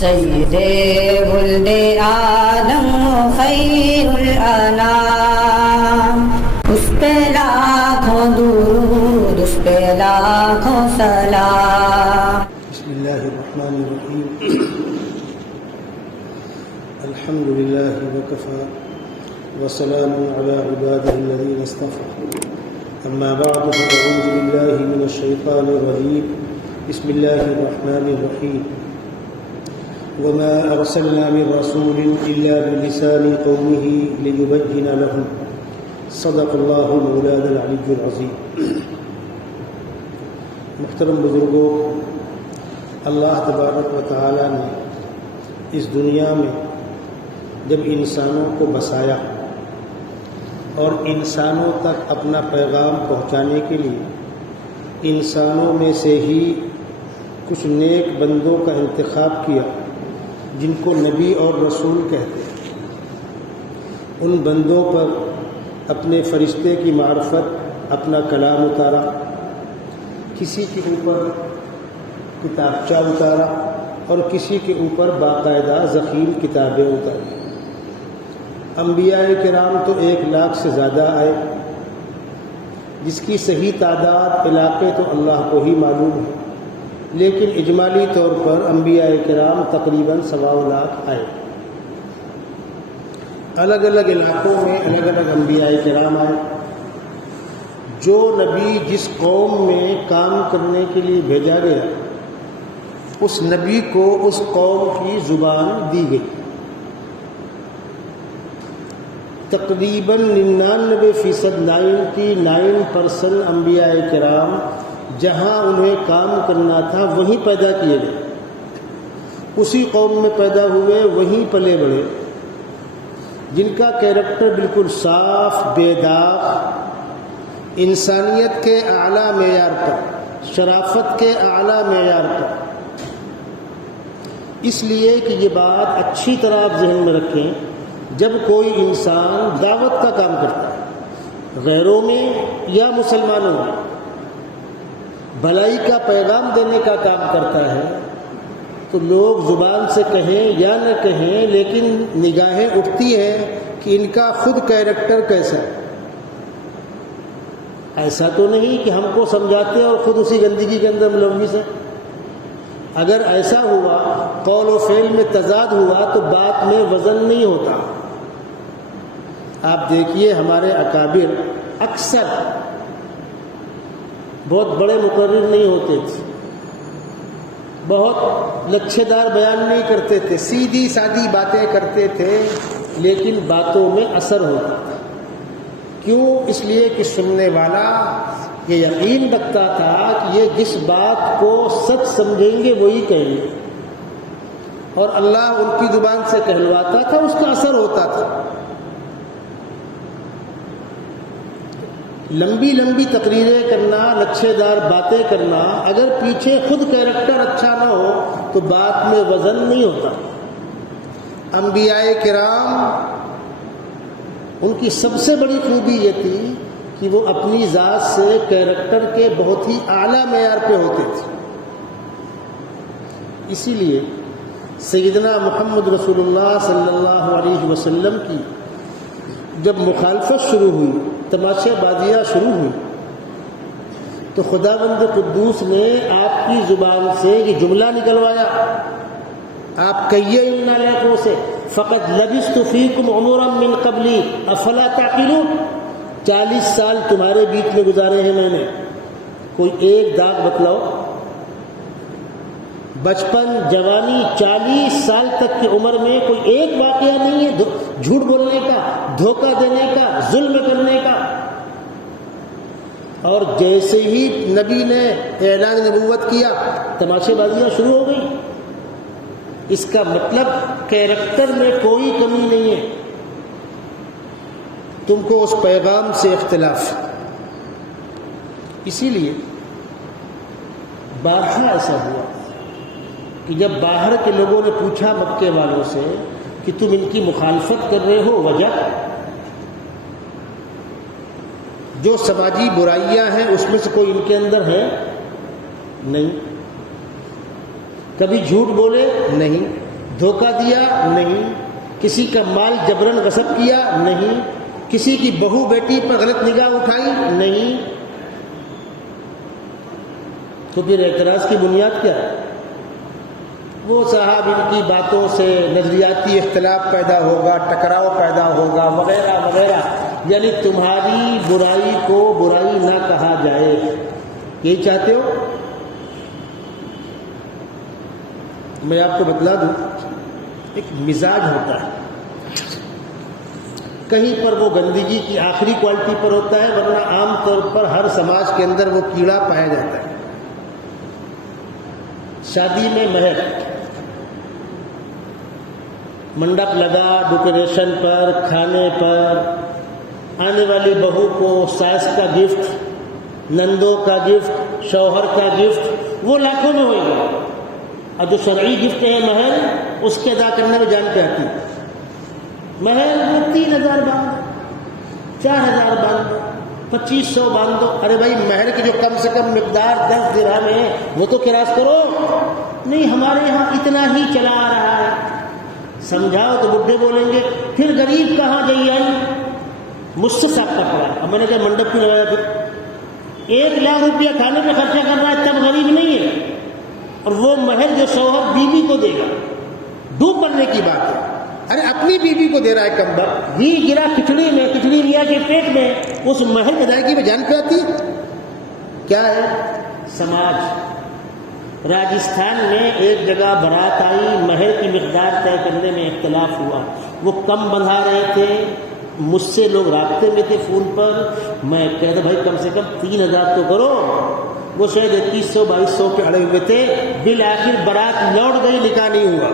سید ولد آدم خیر الانام، اس پہ لاکھوں درود، اس پہ لاکھوں سلام۔ بسم اللہ الرحمن الرحیم۔ الحمد للہ وکفی وسلام علی عبادہ الذین اصطفی، اما بعد فاعوذ باللہ من الشیطان الرجیم، بسم اللہ الرحمن الرحیم۔ وما ارسلنا من رسول الا بلسان قومه ليبين لهم، صدق اللہ مولانا العلی العظیم۔ محترم بزرگوں، اللہ تبارک و تعالی نے اس دنیا میں جب انسانوں کو بسایا اور انسانوں تک اپنا پیغام پہنچانے کے لیے انسانوں میں سے ہی کچھ نیک بندوں کا انتخاب کیا جن کو نبی اور رسول کہتے ہیں، ان بندوں پر اپنے فرشتے کی معرفت، اپنا کلام اتارا، کسی کے اوپر کتابچہ اتارا اور کسی کے اوپر باقاعدہ ضخیم کتابیں اتاری۔ انبیاء کرام تو 1,00,000 سے زیادہ آئے، جس کی صحیح تعداد علاقے تو اللہ کو ہی معلوم ہے، لیکن اجمالی طور پر انبیاء کرام تقریباً 1,25,000 آئے۔ الگ الگ علاقوں میں الگ الگ انبیاء کرام آئے۔ جو نبی جس قوم میں کام کرنے کے لیے بھیجا گیا، اس نبی کو اس قوم کی زبان دی گئی۔ تقریباً 99% 99% انبیاء کرام جہاں انہیں کام کرنا تھا وہیں پیدا کیے گئے، اسی قوم میں پیدا ہوئے، وہیں پلے بڑھے، جن کا کیریکٹر بالکل صاف، بے داغ، انسانیت کے اعلیٰ معیار پر، شرافت کے اعلیٰ معیار پر۔ اس لیے کہ یہ بات اچھی طرح آپ ذہن میں رکھیں، جب کوئی انسان دعوت کا کام کرتا ہے، غیروں میں یا مسلمانوں میں بھلائی کا پیغام دینے کا کام کرتا ہے، تو لوگ زبان سے کہیں یا نہ کہیں لیکن نگاہیں اٹھتی ہیں کہ ان کا خود کیریکٹر کیسا ہے۔ ایسا تو نہیں کہ ہم کو سمجھاتے اور خود اسی گندگی کے اندر ملوث ہے۔ اگر ایسا ہوا، قول و فعل میں تضاد ہوا، تو بات میں وزن نہیں ہوتا۔ آپ دیکھیے ہمارے اکابر اکثر بہت بڑے مقرر نہیں ہوتے تھے، بہت لچھے دار بیان نہیں کرتے تھے، سیدھی سادی باتیں کرتے تھے، لیکن باتوں میں اثر ہوتا تھا۔ کیوں؟ اس لیے کہ سننے والا یہ یقین رکھتا تھا کہ یہ جس بات کو سچ سمجھیں گے وہی کہیں گے، اور اللہ ان کی زبان سے کہلواتا تھا، اس کا اثر ہوتا تھا۔ لمبی لمبی تقریریں کرنا، لچھے دار باتیں کرنا، اگر پیچھے خود کیریکٹر اچھا نہ ہو تو بات میں وزن نہیں ہوتا۔ انبیاء کرام ان کی سب سے بڑی خوبی یہ تھی کہ وہ اپنی ذات سے کیریکٹر کے بہت ہی اعلیٰ معیار پہ ہوتے تھے۔ اسی لیے سیدنا محمد رسول اللہ صلی اللہ علیہ وسلم کی جب مخالفت شروع ہوئی، تماشے بازیاں شروع ہوئی، تو خداوند قدوس نے آپ کی زبان سے یہ جملہ نکلوایا، آپ کہیے ان نالائقوں سے، فقط لبثت فیکم عمرا من قبلی افلا تعقلون، 40 سال تمہارے بیچ میں گزارے ہیں میں نے، کوئی ایک داغ بتلاؤ۔ بچپن، جوانی، 40 سال تک کی عمر میں کوئی ایک واقعہ نہیں ہے جھوٹ بولنے کا، دھوکہ دینے کا، ظلم کرنے کا۔ اور جیسے ہی نبی نے اعلان نبوت کیا، تماشے بازیاں شروع ہو گئی۔ اس کا مطلب کیریکٹر میں کوئی کمی نہیں ہے، تم کو اس پیغام سے اختلاف۔ اسی لیے بارہا ایسا ہوا کہ جب باہر کے لوگوں نے پوچھا مکے والوں سے کہ تم ان کی مخالفت کر رہے ہو، وجہ؟ جو سماجی برائیاں ہیں اس میں سے کوئی ان کے اندر ہے نہیں، کبھی جھوٹ بولے نہیں، دھوکہ دیا نہیں، کسی کا مال جبرن غصب کیا نہیں، کسی کی بہو بیٹی پر غلط نگاہ اٹھائی نہیں، تو پھر اعتراض کی بنیاد کیا ہے؟ وہ صاحب ان کی باتوں سے نظریاتی اختلاف پیدا ہوگا، ٹکراؤ پیدا ہوگا وغیرہ وغیرہ، یعنی تمہاری برائی کو برائی نہ کہا جائے، یہی چاہتے ہو؟ میں آپ کو بتلا دوں، ایک مزاج ہوتا ہے، کہیں پر وہ گندگی کی آخری کوالٹی پر ہوتا ہے، ورنہ عام طور پر ہر سماج کے اندر وہ کیڑا پایا جاتا ہے۔ شادی میں مہر، منڈپ لگا، ڈیکوریشن پر، کھانے پر، آنے والی بہو کو ساس کا گفٹ، نندوں کا گفٹ، شوہر کا گفٹ، وہ لاکھوں میں ہوئے گا، اور جو شرعی گفٹ ہے مہر، اس کے ادا کرنے میں جان پہ آتی ہے۔ مہر وہ 3000 باندھ، 4000 باندھ، 2500 باندھ دو۔ ارے بھائی مہر کی جو کم سے کم مقدار 10 درہم ہے وہ تو قیاس کرو۔ نہیں ہمارے یہاں اتنا ہی چلا آ رہا ہے، سمجھاؤ تو بڈھے بولیں گے پھر غریب کہاں گئی آئی، مجھ سے سابقہ پڑا۔ اب میں نے کہا منڈپ کیوں لگایا؟ پھر 1 لاکھ روپیہ کھانے پہ خرچہ کر رہا ہے تب غریب نہیں ہے، اور وہ مہر جو شوہر بیوی کو دے گا، ڈوب مرنے کی بات ہے۔ ارے اپنی بیوی کو دے رہا ہے کم وقت، گھی گرا کھچڑی میں، کھچڑی میاں کے پیٹ میں، اس مہر کی ادائیگی میں جان پہ آتی کیا ہے؟ سماج۔ راجستھان میں ایک جگہ بارات آئی، مہر کی مقدار طے کرنے میں اختلاف ہوا، وہ کم بندھا رہے تھے، مجھ سے لوگ رابطے میں تھے فون پر، میں کہتا بھائی کم سے کم 3000 تو کرو، وہ شاید 2100-2200 کے اڑے ہوئے تھے، بالآخر بارات لوٹ گئی، نکاح نہیں ہوا۔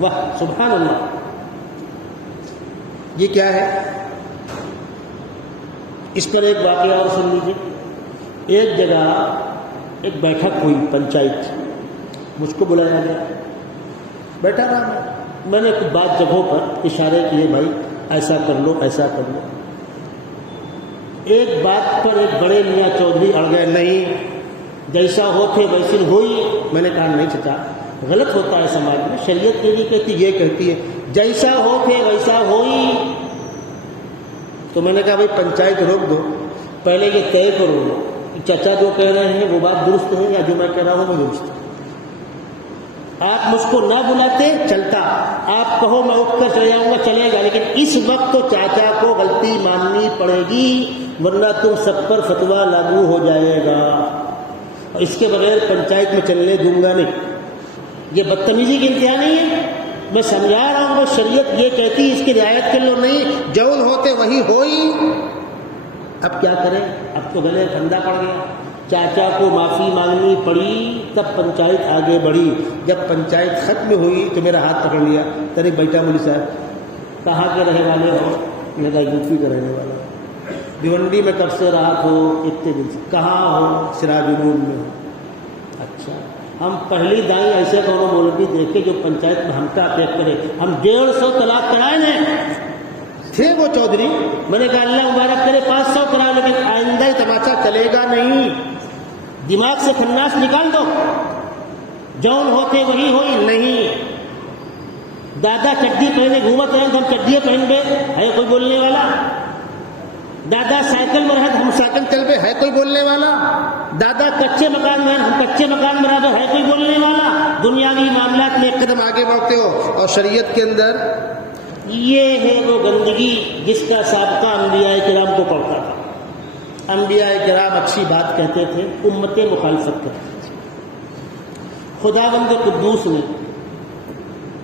واہ سبحان اللہ، یہ کیا ہے؟ اس پر ایک واقعہ اور سن لیجیے۔ ایک جگہ ایک بیٹھک ہوئی، پنچایت، مجھ کو بلایا گیا، بیٹھا رہا، میں نے کچھ بات جگہوں پر اشارے کیے، بھائی ایسا کر لو ایسا کر لو۔ ایک بات پر ایک بڑے میاں چودھری اڑ گئے، نہیں جیسا ہو تھے ویسی ہوئی۔ میں نے کہا نہیں چچا، غلط ہوتا ہے سماج میں، شریعت یہ نہیں کہتی، یہ کہتی ہے جیسا ہو تھے ویسا ہوئی۔ تو میں نے کہا بھائی پنچایت روک دو، پہلے یہ طے کرو کہ چچا جو کہہ رہے ہیں وہ بات درست ہے یا جو میں کہہ رہا ہوں وہ درست ہے۔ آپ مجھ کو نہ بلاتے چلتا، آپ کہو میں اٹھ کر چلے جاؤں گا چلے گا، لیکن اس وقت تو چاچا کو غلطی ماننی پڑے گی، ورنہ تم سب پر فتویٰ لاگو ہو جائے گا۔ اس کے بغیر پنچایت میں چلنے دوں گا نہیں۔ یہ بدتمیزی کی انتہا نہیں ہے، میں سمجھا رہا ہوں، شریعت یہ کہتی اس کی رعایت کے لو نہیں، جون ہوتے وہی ہوئی۔ اب کیا کریں؟ اب تو گلے پھندا پڑ گیا، چاچا کو معافی مانگنی پڑی، تب پنچایت آگے بڑھی۔ جب پنچایت ختم ہوئی تو میرا ہاتھ پکڑ لیا، تیرے بیٹا مولوی صاحب کہاں کے رہنے والے ہو؟ میں کہا یوپی کا رہنے والا ہوں۔ بھیونڈی میں کب سے رہا ہو؟ اتنے دن سے۔ کہاں ہو؟ سراج العلوم میں ہو۔ اچھا، ہم پہلی دائیں ایسے دونوں مولوی دیکھے جو پنچایت میں ہم کا پیک کرے، ہم 150 طلاق کرائے ہیں تھے وہ چودھری۔ میں نے کہا اللہ مبارک کرے 500 کرا، لیکن آئندہ تماشا چلے گا نہیں، دماغ سے خناس نکال دو، جون ہوتے وہی ہوئی نہیں۔ دادا چڈی پہنے گھومت رہے تو ہم چڈیاں پہن گئے، ہے کوئی بولنے والا؟ دادا سائیکل میں رہے تو ہم سائیکل چل پہ، ہے کوئی بولنے والا؟ دادا کچے مکان میں ہم کچے مکان میں رہے، ہے کوئی بولنے والا؟ دنیاوی معاملات میں ایک قدم آگے بڑھتے ہو، اور شریعت کے اندر یہ ہے وہ گندگی جس کا سابقہ انبیاء کرام کو پڑتا تھا۔ انبیاء کرام اچھی بات کہتے تھے، امتیں مخالفت کرتی تھی۔ خداوند قدوس نے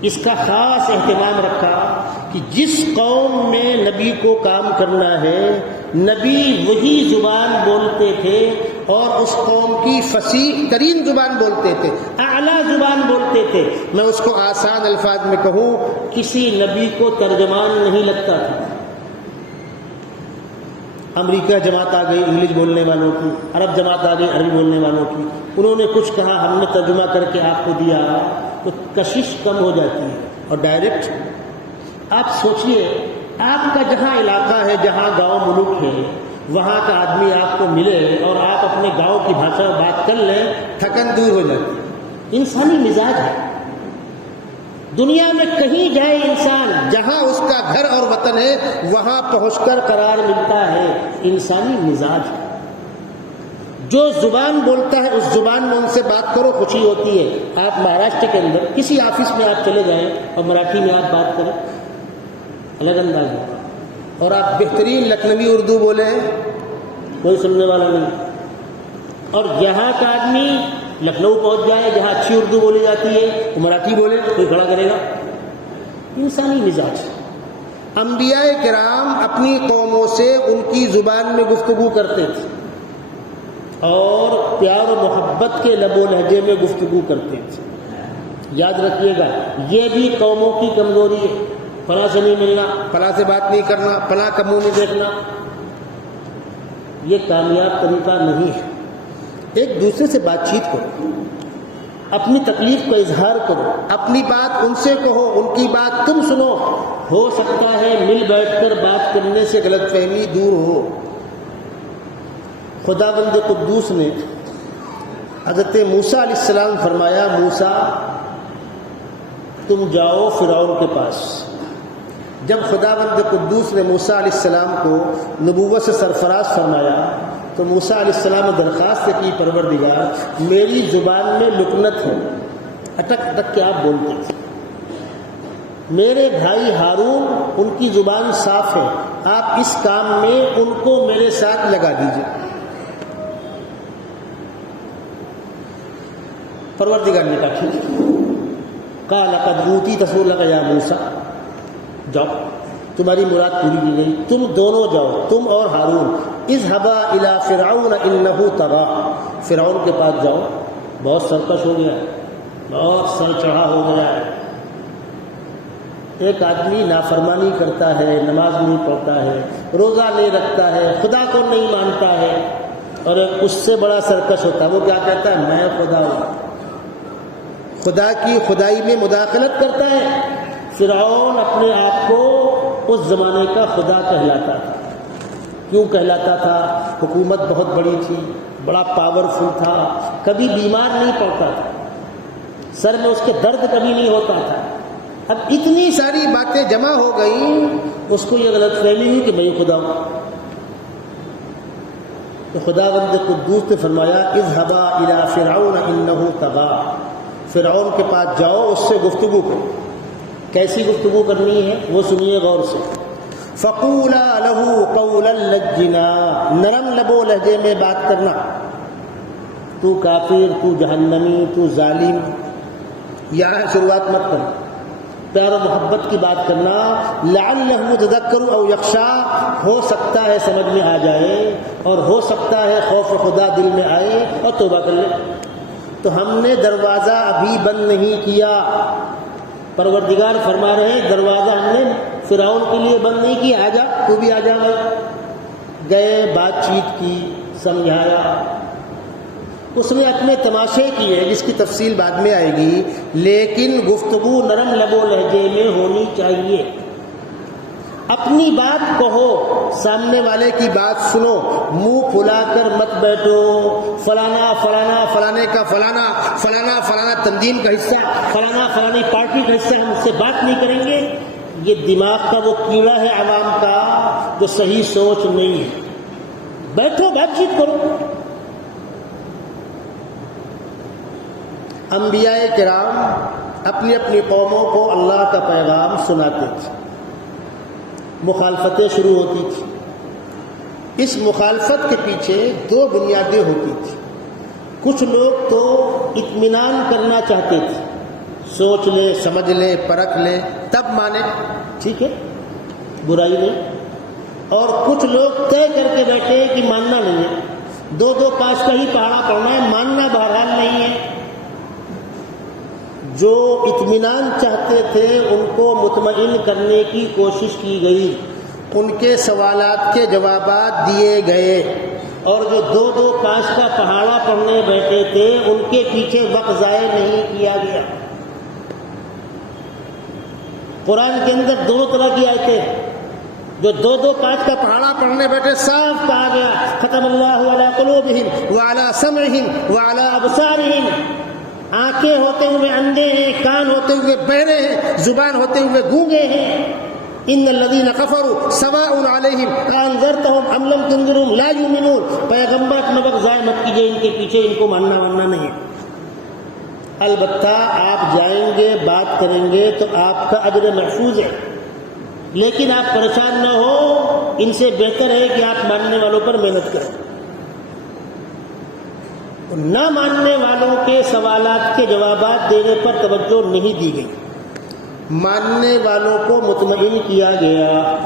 اس کا خاص اہتمام رکھا کہ جس قوم میں نبی کو کام کرنا ہے، نبی وہی زبان بولتے تھے اور اس قوم کی فصیح ترین زبان بولتے تھے، اعلیٰ زبان بولتے تھے۔ میں اس کو آسان الفاظ میں کہوں، کسی نبی کو ترجمان نہیں لگتا تھا۔ امریکہ جماعت آ گئی انگلش بولنے والوں کی، عرب جماعت آ گئی عربی بولنے والوں کی، انہوں نے کچھ کہا، ہم نے ترجمہ کر کے آپ کو دیا، تو کشش کم ہو جاتی ہے۔ اور ڈائریکٹ آپ سوچئے، آپ کا جہاں علاقہ ہے، جہاں گاؤں ملک ہے، وہاں کا آدمی آپ کو ملے اور آپ اپنے گاؤں کی بھاشا میں بات کر لیں، تھکن دور ہو جاتی ہے۔ انسانی مزاج ہے، دنیا میں کہیں جائے انسان، جہاں اس کا گھر اور وطن ہے وہاں پہنچ کر قرار ملتا ہے۔ انسانی مزاج، جو زبان بولتا ہے اس زبان میں ان سے بات کرو خوشی ہوتی ہے۔ آپ مہاراشٹر کے اندر کسی آفس میں آپ چلے جائیں اور مراٹھی میں آپ بات کریں، الگ انداز ہے، اور آپ بہترین لکھنوی اردو بولے کوئی سننے والا نہیں۔ اور یہاں کا آدمی لکھنؤ پہنچ جائے جہاں اچھی اردو بولی جاتی ہے وہ مراٹھی بولے کوئی کھڑا کرے گا۔ انسانی مزاج۔ انبیاء کرام اپنی قوموں سے ان کی زبان میں گفتگو کرتے تھے اور پیار و محبت کے لب و لہجے میں گفتگو کرتے تھے۔ یاد رکھیے گا یہ بھی قوموں کی کمزوری ہے، فلاں سے نہیں ملنا، فلاں سے بات نہیں کرنا، فلاں کا منہ نہیں دیکھنا، یہ کامیاب طریقہ نہیں ہے۔ ایک دوسرے سے بات چیت کرو، اپنی تکلیف کا اظہار کرو، اپنی بات ان سے کہو، ان کی بات تم سنو۔ ہو سکتا ہے مل بیٹھ کر بات کرنے سے غلط فہمی دور ہو۔ خداوند قدوس نے حضرت موسیٰ علیہ السلام فرمایا، موسیٰ تم جاؤ فرعون کے پاس۔ جب خداوند قدوس نے موسیٰ علیہ السلام کو نبوت سے سرفراز فرمایا تو موسیٰ علیہ السلام نے درخواست کی، پروردگار میری زبان میں لکنت ہے، اٹک اٹک کے آپ بولتے تھے، میرے بھائی ہارون ان کی زبان صاف ہے، آپ اس کام میں ان کو میرے ساتھ لگا دیجیے۔ پروردگار نے کہا ٹھیک ہے، قال قد اوتیت سؤلک یا موسیٰ، جاؤ تمہاری مراد پوری کی گئی، تم دونوں جاؤ، تم اور ہارون، اذهبا الى فرعون انه طغى، فرعون کے پاس جاؤ، بہت سرکش ہو گیا ہے، بہت سر چڑھا ہو گیا ہے۔ ایک آدمی نافرمانی کرتا ہے، نماز نہیں پڑھتا ہے، روزہ نہیں رکھتا ہے، خدا کو نہیں مانتا ہے، اور اس سے بڑا سرکش ہوتا ہے، وہ کیا کہتا ہے میں خدا ہوں، خدا کی خدائی میں مداخلت کرتا ہے۔ فرعون اپنے آپ کو اس زمانے کا خدا کہلاتا تھا۔ کیوں کہلاتا تھا؟ حکومت بہت بڑی تھی، بڑا پاورفل تھا، کبھی بیمار نہیں پڑتا تھا، سر میں اس کے درد کبھی نہیں ہوتا تھا۔ اب اتنی ساری باتیں جمع ہو گئیں، اس کو یہ غلط فہمی ہوئی کہ میں خدا ہوں۔ تو خداوند قدوس نے فرمایا اذهبا الى فرعون انه طغى، فرعون کے پاس جاؤ، اس سے گفتگو کرو۔ کیسی گفتگو کرنی ہے وہ سنیے غور سے۔ فقولا له قولا لجنا، نرم لب و لہجے میں بات کرنا، تو کافر، تو جہنمی، تو ظالم، یہاں شروعات مت کرنا، پیار و محبت کی بات کرنا۔ لعلہ یتذکر او یخشی، ہو سکتا ہے سمجھ میں آ جائے اور ہو سکتا ہے خوف خدا دل میں آئے اور توبہ کر لے۔ تو ہم نے دروازہ ابھی بند نہیں کیا، پروردگار فرما رہے ہیں دروازہ ہم نے فرعون کے لیے بند نہیں کیا، آجا تو بھی آجا۔ گئے، بات چیت کی، سمجھایا، اس نے اپنے تماشے کیے جس کی تفصیل بعد میں آئے گی، لیکن گفتگو نرم لب و لہجے میں ہونی چاہیے۔ اپنی بات کہو، سامنے والے کی بات سنو، منہ پھلا کر مت بیٹھو، فلانا فلانا فلانے کا فلانا فلانا فلانا تنظیم کا حصہ، فلانا فلانی پارٹی کا حصہ، ہم اس سے بات نہیں کریں گے۔ یہ دماغ کا وہ کیڑا ہے عوام کا جو صحیح سوچ نہیں ہے۔ بیٹھو، بات چیت کرو۔ انبیاء کرام اپنی اپنی قوموں کو اللہ کا پیغام سناتے تھے، مخالفتیں شروع ہوتی تھی۔ اس مخالفت کے پیچھے دو بنیادیں ہوتی تھیں۔ کچھ لوگ تو اطمینان کرنا چاہتے تھے، سوچ لے، سمجھ لے، پرکھ لے تب مانے، ٹھیک ہے برائی نہیں۔ اور کچھ لوگ طے کر کے بیٹھے کہ ماننا نہیں ہے، 2-2 5 کا ہی پہاڑا پڑنا ہے، ماننا بہرحال نہیں ہے۔ جو اطمینان چاہتے تھے ان کو مطمئن کرنے کی کوشش کی گئی، ان کے سوالات کے جوابات دیے گئے، اور جو 2-2 5 کا پہاڑا پڑھنے بیٹھے تھے ان کے پیچھے وقت ضائع نہیں کیا گیا۔ قرآن کے اندر دونوں طرح کی آیتیں، جو 2-2 5 کا پہاڑا پڑھنے بیٹھے صاف کہا گیا ختم اللہ علی قلوبہم وعلی سمعہم وعلی ابصارہم، آنکھیں ہوتے ہوئے اندھے ہیں، کان ہوتے ہوئے بہرے ہیں، زبان ہوتے ہوئے گونگے ہیں. ان الذین کفروا سواء علیہم انذرتہم ام لم تنذرہم لا یؤمنون. پیغمبر اپنا وقت ضائع مت کیجیے ان کے پیچھے، ان کو ماننا نہیں ہے. البتہ آپ جائیں گے، بات کریں گے تو آپ کا اجر محفوظ ہے، لیکن آپ پریشان نہ ہو. ان سے بہتر ہے کہ آپ ماننے والوں پر محنت کریں. نہ ماننے والوں کے سوالات کے جوابات دینے پر توجہ نہیں دی گئی، ماننے والوں کو مطمئن کیا گیا.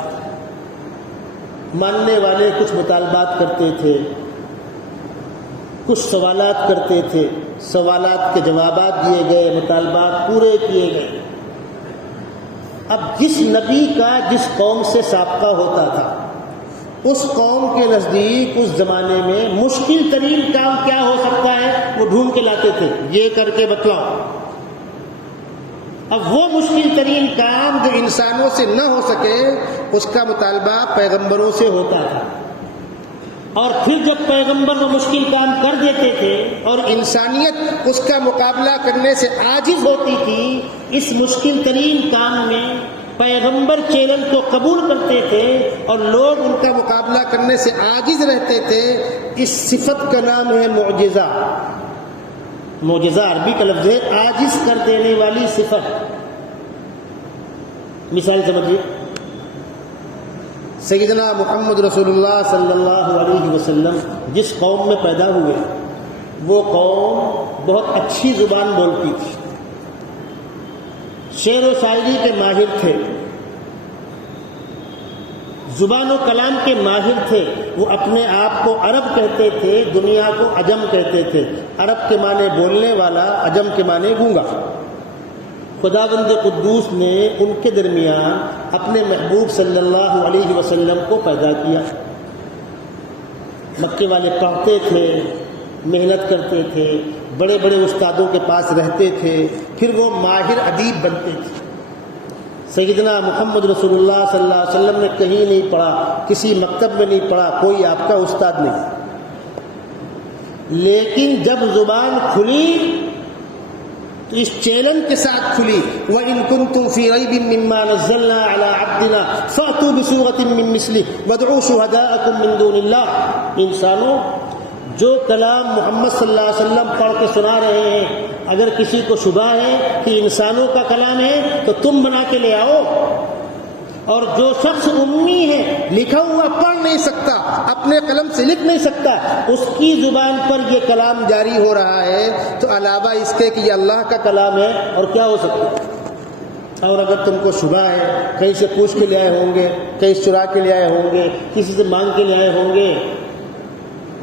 ماننے والے کچھ مطالبات کرتے تھے، کچھ سوالات کرتے تھے، سوالات کے جوابات دیے گئے، مطالبات پورے کیے گئے. اب جس نبی کا جس قوم سے سابقہ ہوتا تھا، اس قوم کے نزدیک اس زمانے میں مشکل ترین کام کیا ہو سکتا ہے وہ ڈھونڈ کے لاتے تھے، یہ کر کے بتلاؤ. اب وہ مشکل ترین کام جو انسانوں سے نہ ہو سکے اس کا مطالبہ پیغمبروں سے ہوتا تھا. اور پھر جب پیغمبر وہ مشکل کام کر دیتے تھے اور انسانیت اس کا مقابلہ کرنے سے عاجز ہوتی تھی، اس مشکل ترین کام میں پیغمبر چیلنج کو قبول کرتے تھے اور لوگ ان کا مقابلہ کرنے سے عاجز رہتے تھے. اس صفت کا نام ہے معجزہ. معجزہ عربی کا لفظ ہے عاجز کر دینے والی صفت. مثال سمجھیے، سیدنا محمد رسول اللہ صلی اللہ علیہ وسلم جس قوم میں پیدا ہوئے وہ قوم بہت اچھی زبان بولتی تھی، شعر و شاعری کے ماہر تھے، زبان و کلام کے ماہر تھے. وہ اپنے آپ کو عرب کہتے تھے، دنیا کو عجم کہتے تھے. عرب کے معنی بولنے والا، عجم کے معنی گونگا. خداوند قدوس نے ان کے درمیان اپنے محبوب صلی اللہ علیہ وسلم کو پیدا کیا. مکے والے پڑھتے تھے، محنت کرتے تھے، بڑے بڑے استادوں کے پاس رہتے تھے، پھر وہ ماہر ادیب بنتے تھے. سیدنا محمد رسول اللہ صلی اللہ علیہ وسلم نے کہیں نہیں پڑھا، کسی مکتب میں نہیں پڑھا، کوئی آپ کا استاد نہیں. لیکن جب زبان کھلی تو اس چیلنج کے ساتھ کھلی، وَإِن كُنتُمْ فِي رَيْبٍ مِّمَّا نَزَّلْنَا عَلَىٰ عَبْدِنَا فَأْتُوا بِسُورَةٍ مِّن مِّثْلِهِ وَادْعُوا شُهَدَاءَكُم مِّن دُونِ اللَّهِ. انسانوں، جو کلام محمد صلی اللہ علیہ وسلم پڑھ کے سنا رہے ہیں، اگر کسی کو شبہ ہے کہ انسانوں کا کلام ہے تو تم بنا کے لے آؤ. اور جو شخص امی ہے، لکھا ہوا پڑھ نہیں سکتا، اپنے قلم سے لکھ نہیں سکتا، اس کی زبان پر یہ کلام جاری ہو رہا ہے، تو علاوہ اس کے کہ یہ اللہ کا کلام ہے اور کیا ہو سکتا ہے. اور اگر تم کو شبہ ہے، کہیں سے پوچھ کے لے آئے ہوں گے، کہیں چرا کے لے آئے ہوں گے، کسی سے مانگ کے لے آئے ہوں گے،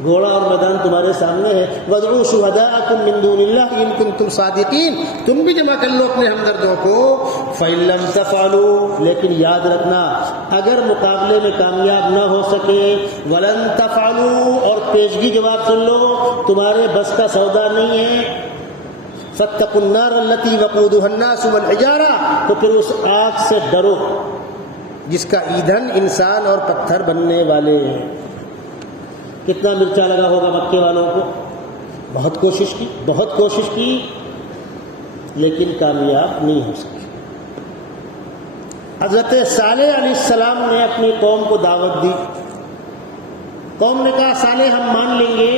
گھوڑا اور میدان تمہارے سامنے ہے. وَادْعُوا شُهَدَاءَكُم مِّن دُونِ اللَّهِ إِن كُنتُمْ صَادِقِينَ. تم بھی جمع کر لو اپنے ہمدردوں کو. فَإِن لَّمْ تَفْعَلُوا، لیکن یاد رکھنا اگر مقابلے میں کامیاب نہ ہو سکے، وَلَن تَفْعَلُوا، اور پیشگی جواب سن لو، تمہارے بس کا سودا نہیں ہے. فَاتَّقُوا النَّارَ الَّتِي وَقُودُهَا النَّاسُ وَالْحِجَارَةُ، تو پھر اس آگ سے ڈرو جس کا ایندھن انسان اور پتھر بننے والے ہیں. کتنا مرچا لگا ہوگا مکے والوں کو، بہت کوشش کی لیکن کامیاب نہیں ہو سکی. حضرت صالح علیہ السلام نے اپنی قوم کو دعوت دی. قوم نے کہا صالح ہم مان لیں گے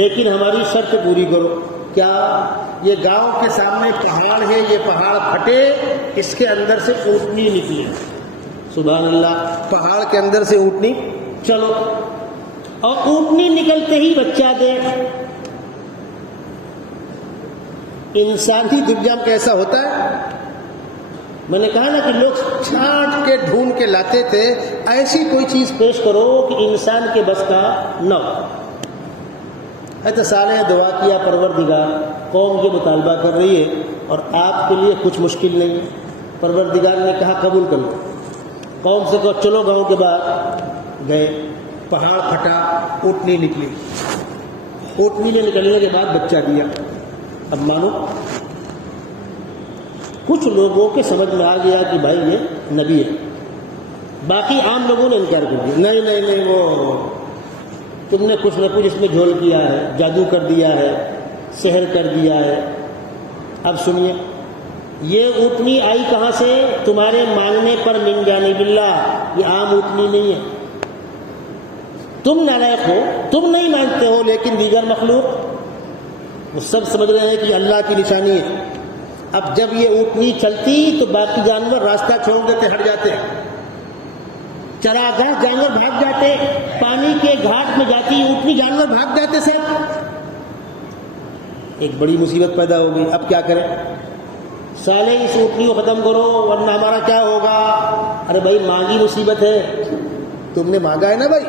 لیکن ہماری شرط پوری کرو. کیا؟ یہ گاؤں کے سامنے پہاڑ ہے، یہ پہاڑ پھٹے، اس کے اندر سے اونٹنی نکلی. سبحان اللہ، پہاڑ کے اندر سے اونٹنی، چلو. اور اونٹنی نکلتے ہی بچہ دے. انسانی دنیا میں کیسا ہوتا ہے؟ میں نے کہا نا کہ لوگ چھانٹ کے ڈھونڈ کے لاتے تھے. ایسی کوئی چیز پیش کرو کہ انسان کے بس کا نہ ہو. تو صالح دعا کیا، پروردگار قوم یہ مطالبہ کر رہی ہے اور آپ کے لیے کچھ مشکل نہیں ہے. پروردگار نے کہا قبول کر لو. قوم سے کہو چلو گاؤں کے بعد گئے، پہاڑ پھٹا، اونٹنی نکلی. اونٹنی نے نکلنے کے بعد بچہ دیا. اب مانو کچھ لوگوں کے سمجھ میں آ گیا کہ بھائی یہ نبی ہے. باقی عام لوگوں نے انکار کر دیا، نہیں وہ تم نے کچھ نہ کچھ اس میں جھول کیا ہے، جادو کر دیا ہے، سحر کر دیا ہے۔ اب سنیے، یہ اونٹنی آئی کہاں سے؟ تمہارے مانگنے پر من جانب اللہ، یہ عام اونٹنی نہیں ہے۔ تم نالائق ہو، تم نہیں مانتے ہو، لیکن دیگر مخلوق وہ سب سمجھ رہے ہیں کہ اللہ کی نشانی ہے۔ اب جب یہ اونٹنی چلتی تو باقی جانور راستہ چھوڑ دیتے، ہٹ جاتے، چراگاہ جانور بھاگ جاتے، پانی کے گھاٹ میں جاتی اونٹنی جانور بھاگ جاتے سب۔ ایک بڑی مصیبت پیدا ہو گئی، اب کیا کریں؟ سالے اس اونٹنی کو ختم کرو ورنہ ہمارا کیا ہوگا؟ ارے بھائی مانگی مصیبت ہے، تم نے مانگا ہے نا بھائی۔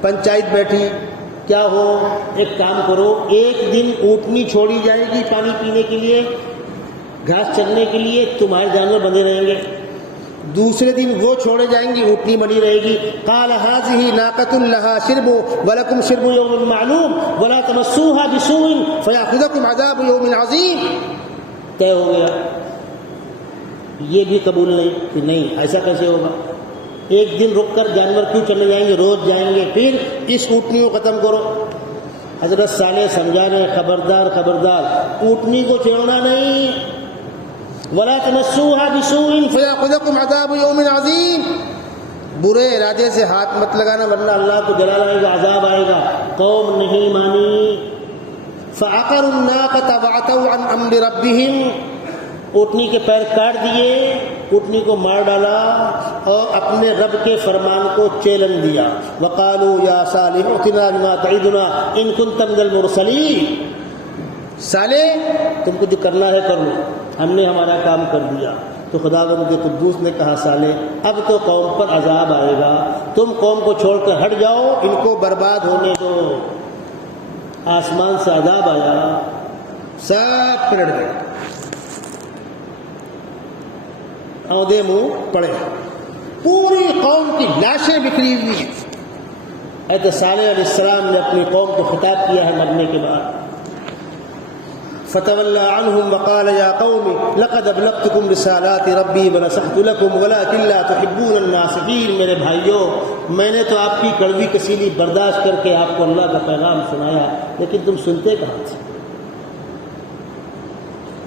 پنچایت بیٹھی، کیا ہو، ایک کام کرو، ایک دن اونٹنی چھوڑی جائے گی پانی پینے کے لیے، گھاس چرنے کے لیے، تمہارے جانور بندے رہیں گے۔ دوسرے دن وہ چھوڑے جائیں گی، اونٹنی بنی رہے گی۔ قال هذه ناقة لها شرب ولكم شرب يوم معلوم ولا تمسوها بسوء فيأخذكم عذاب يوم عظيم۔ طے ہو گیا۔ یہ بھی قبول نہیں کہ نہیں ایسا کیسے ہوگا، ایک دن رک کر جانور کیوں چلے جائیں گے، روز جائیں گے، پھر اس اونٹنی کو ختم کرو۔ حضرت صالح سمجھا رہے، خبردار خبردار، اونٹنی کو چھیڑنا نہیں، وَلَا تَمَسُّوهَا بِسُوءٍ فَيَأْخُذَكُمْ عَذَابُ يَوْمٍ عَظِيمٍ، برے ارادے سے ہاتھ مت لگانا ورنہ اللہ کو جلال آئے گا، عذاب آئے گا۔ قوم نہیں مانی۔ فَعَقَرُوا النَّاقَةَ وَعَتَوْا عَنْ أَمْرِ رَبِّهِمْ، اونٹنی کے پیر کاٹ دیے، اونٹنی کو مار ڈالا اور اپنے رب کے فرمان کو چیلنج دیا۔ وَقَالُوا يَا صَالِحُ ائْتِنَا بِمَا تَعِدُنَا إِن كُنتَ مِنَ الْمُرْسَلِينَ، صالح تم کو جو کرنا ہے کر لو، ہم نے ہمارا کام کر دیا۔ تو خداوند قدوس نے کہا صالح اب تو قوم پر عذاب آئے گا، تم قوم کو چھوڑ کر ہٹ جاؤ، ان کو برباد ہونے دو۔ آسمان سے عذاب آیا، سب پلٹ گئے، اودے منہ پڑے، پوری قوم کی لاشیں بکھری ہوئی ہیں۔ حضرت صالح علیہ السلام نے اپنی قوم کو خطاب کیا ہے مرنے کے بعد۔ فتولى عنهم وقال يا قوم لقد ابلغتكم رسالات ربي ونصحت لكم ولكن لا تحبون الناصحين۔ میرے بھائیوں، میں نے تو آپ کی کڑوی کسیلی برداشت کر کے آپ کو اللہ کا پیغام سنایا، لیکن تم سنتے کہاں تھے؟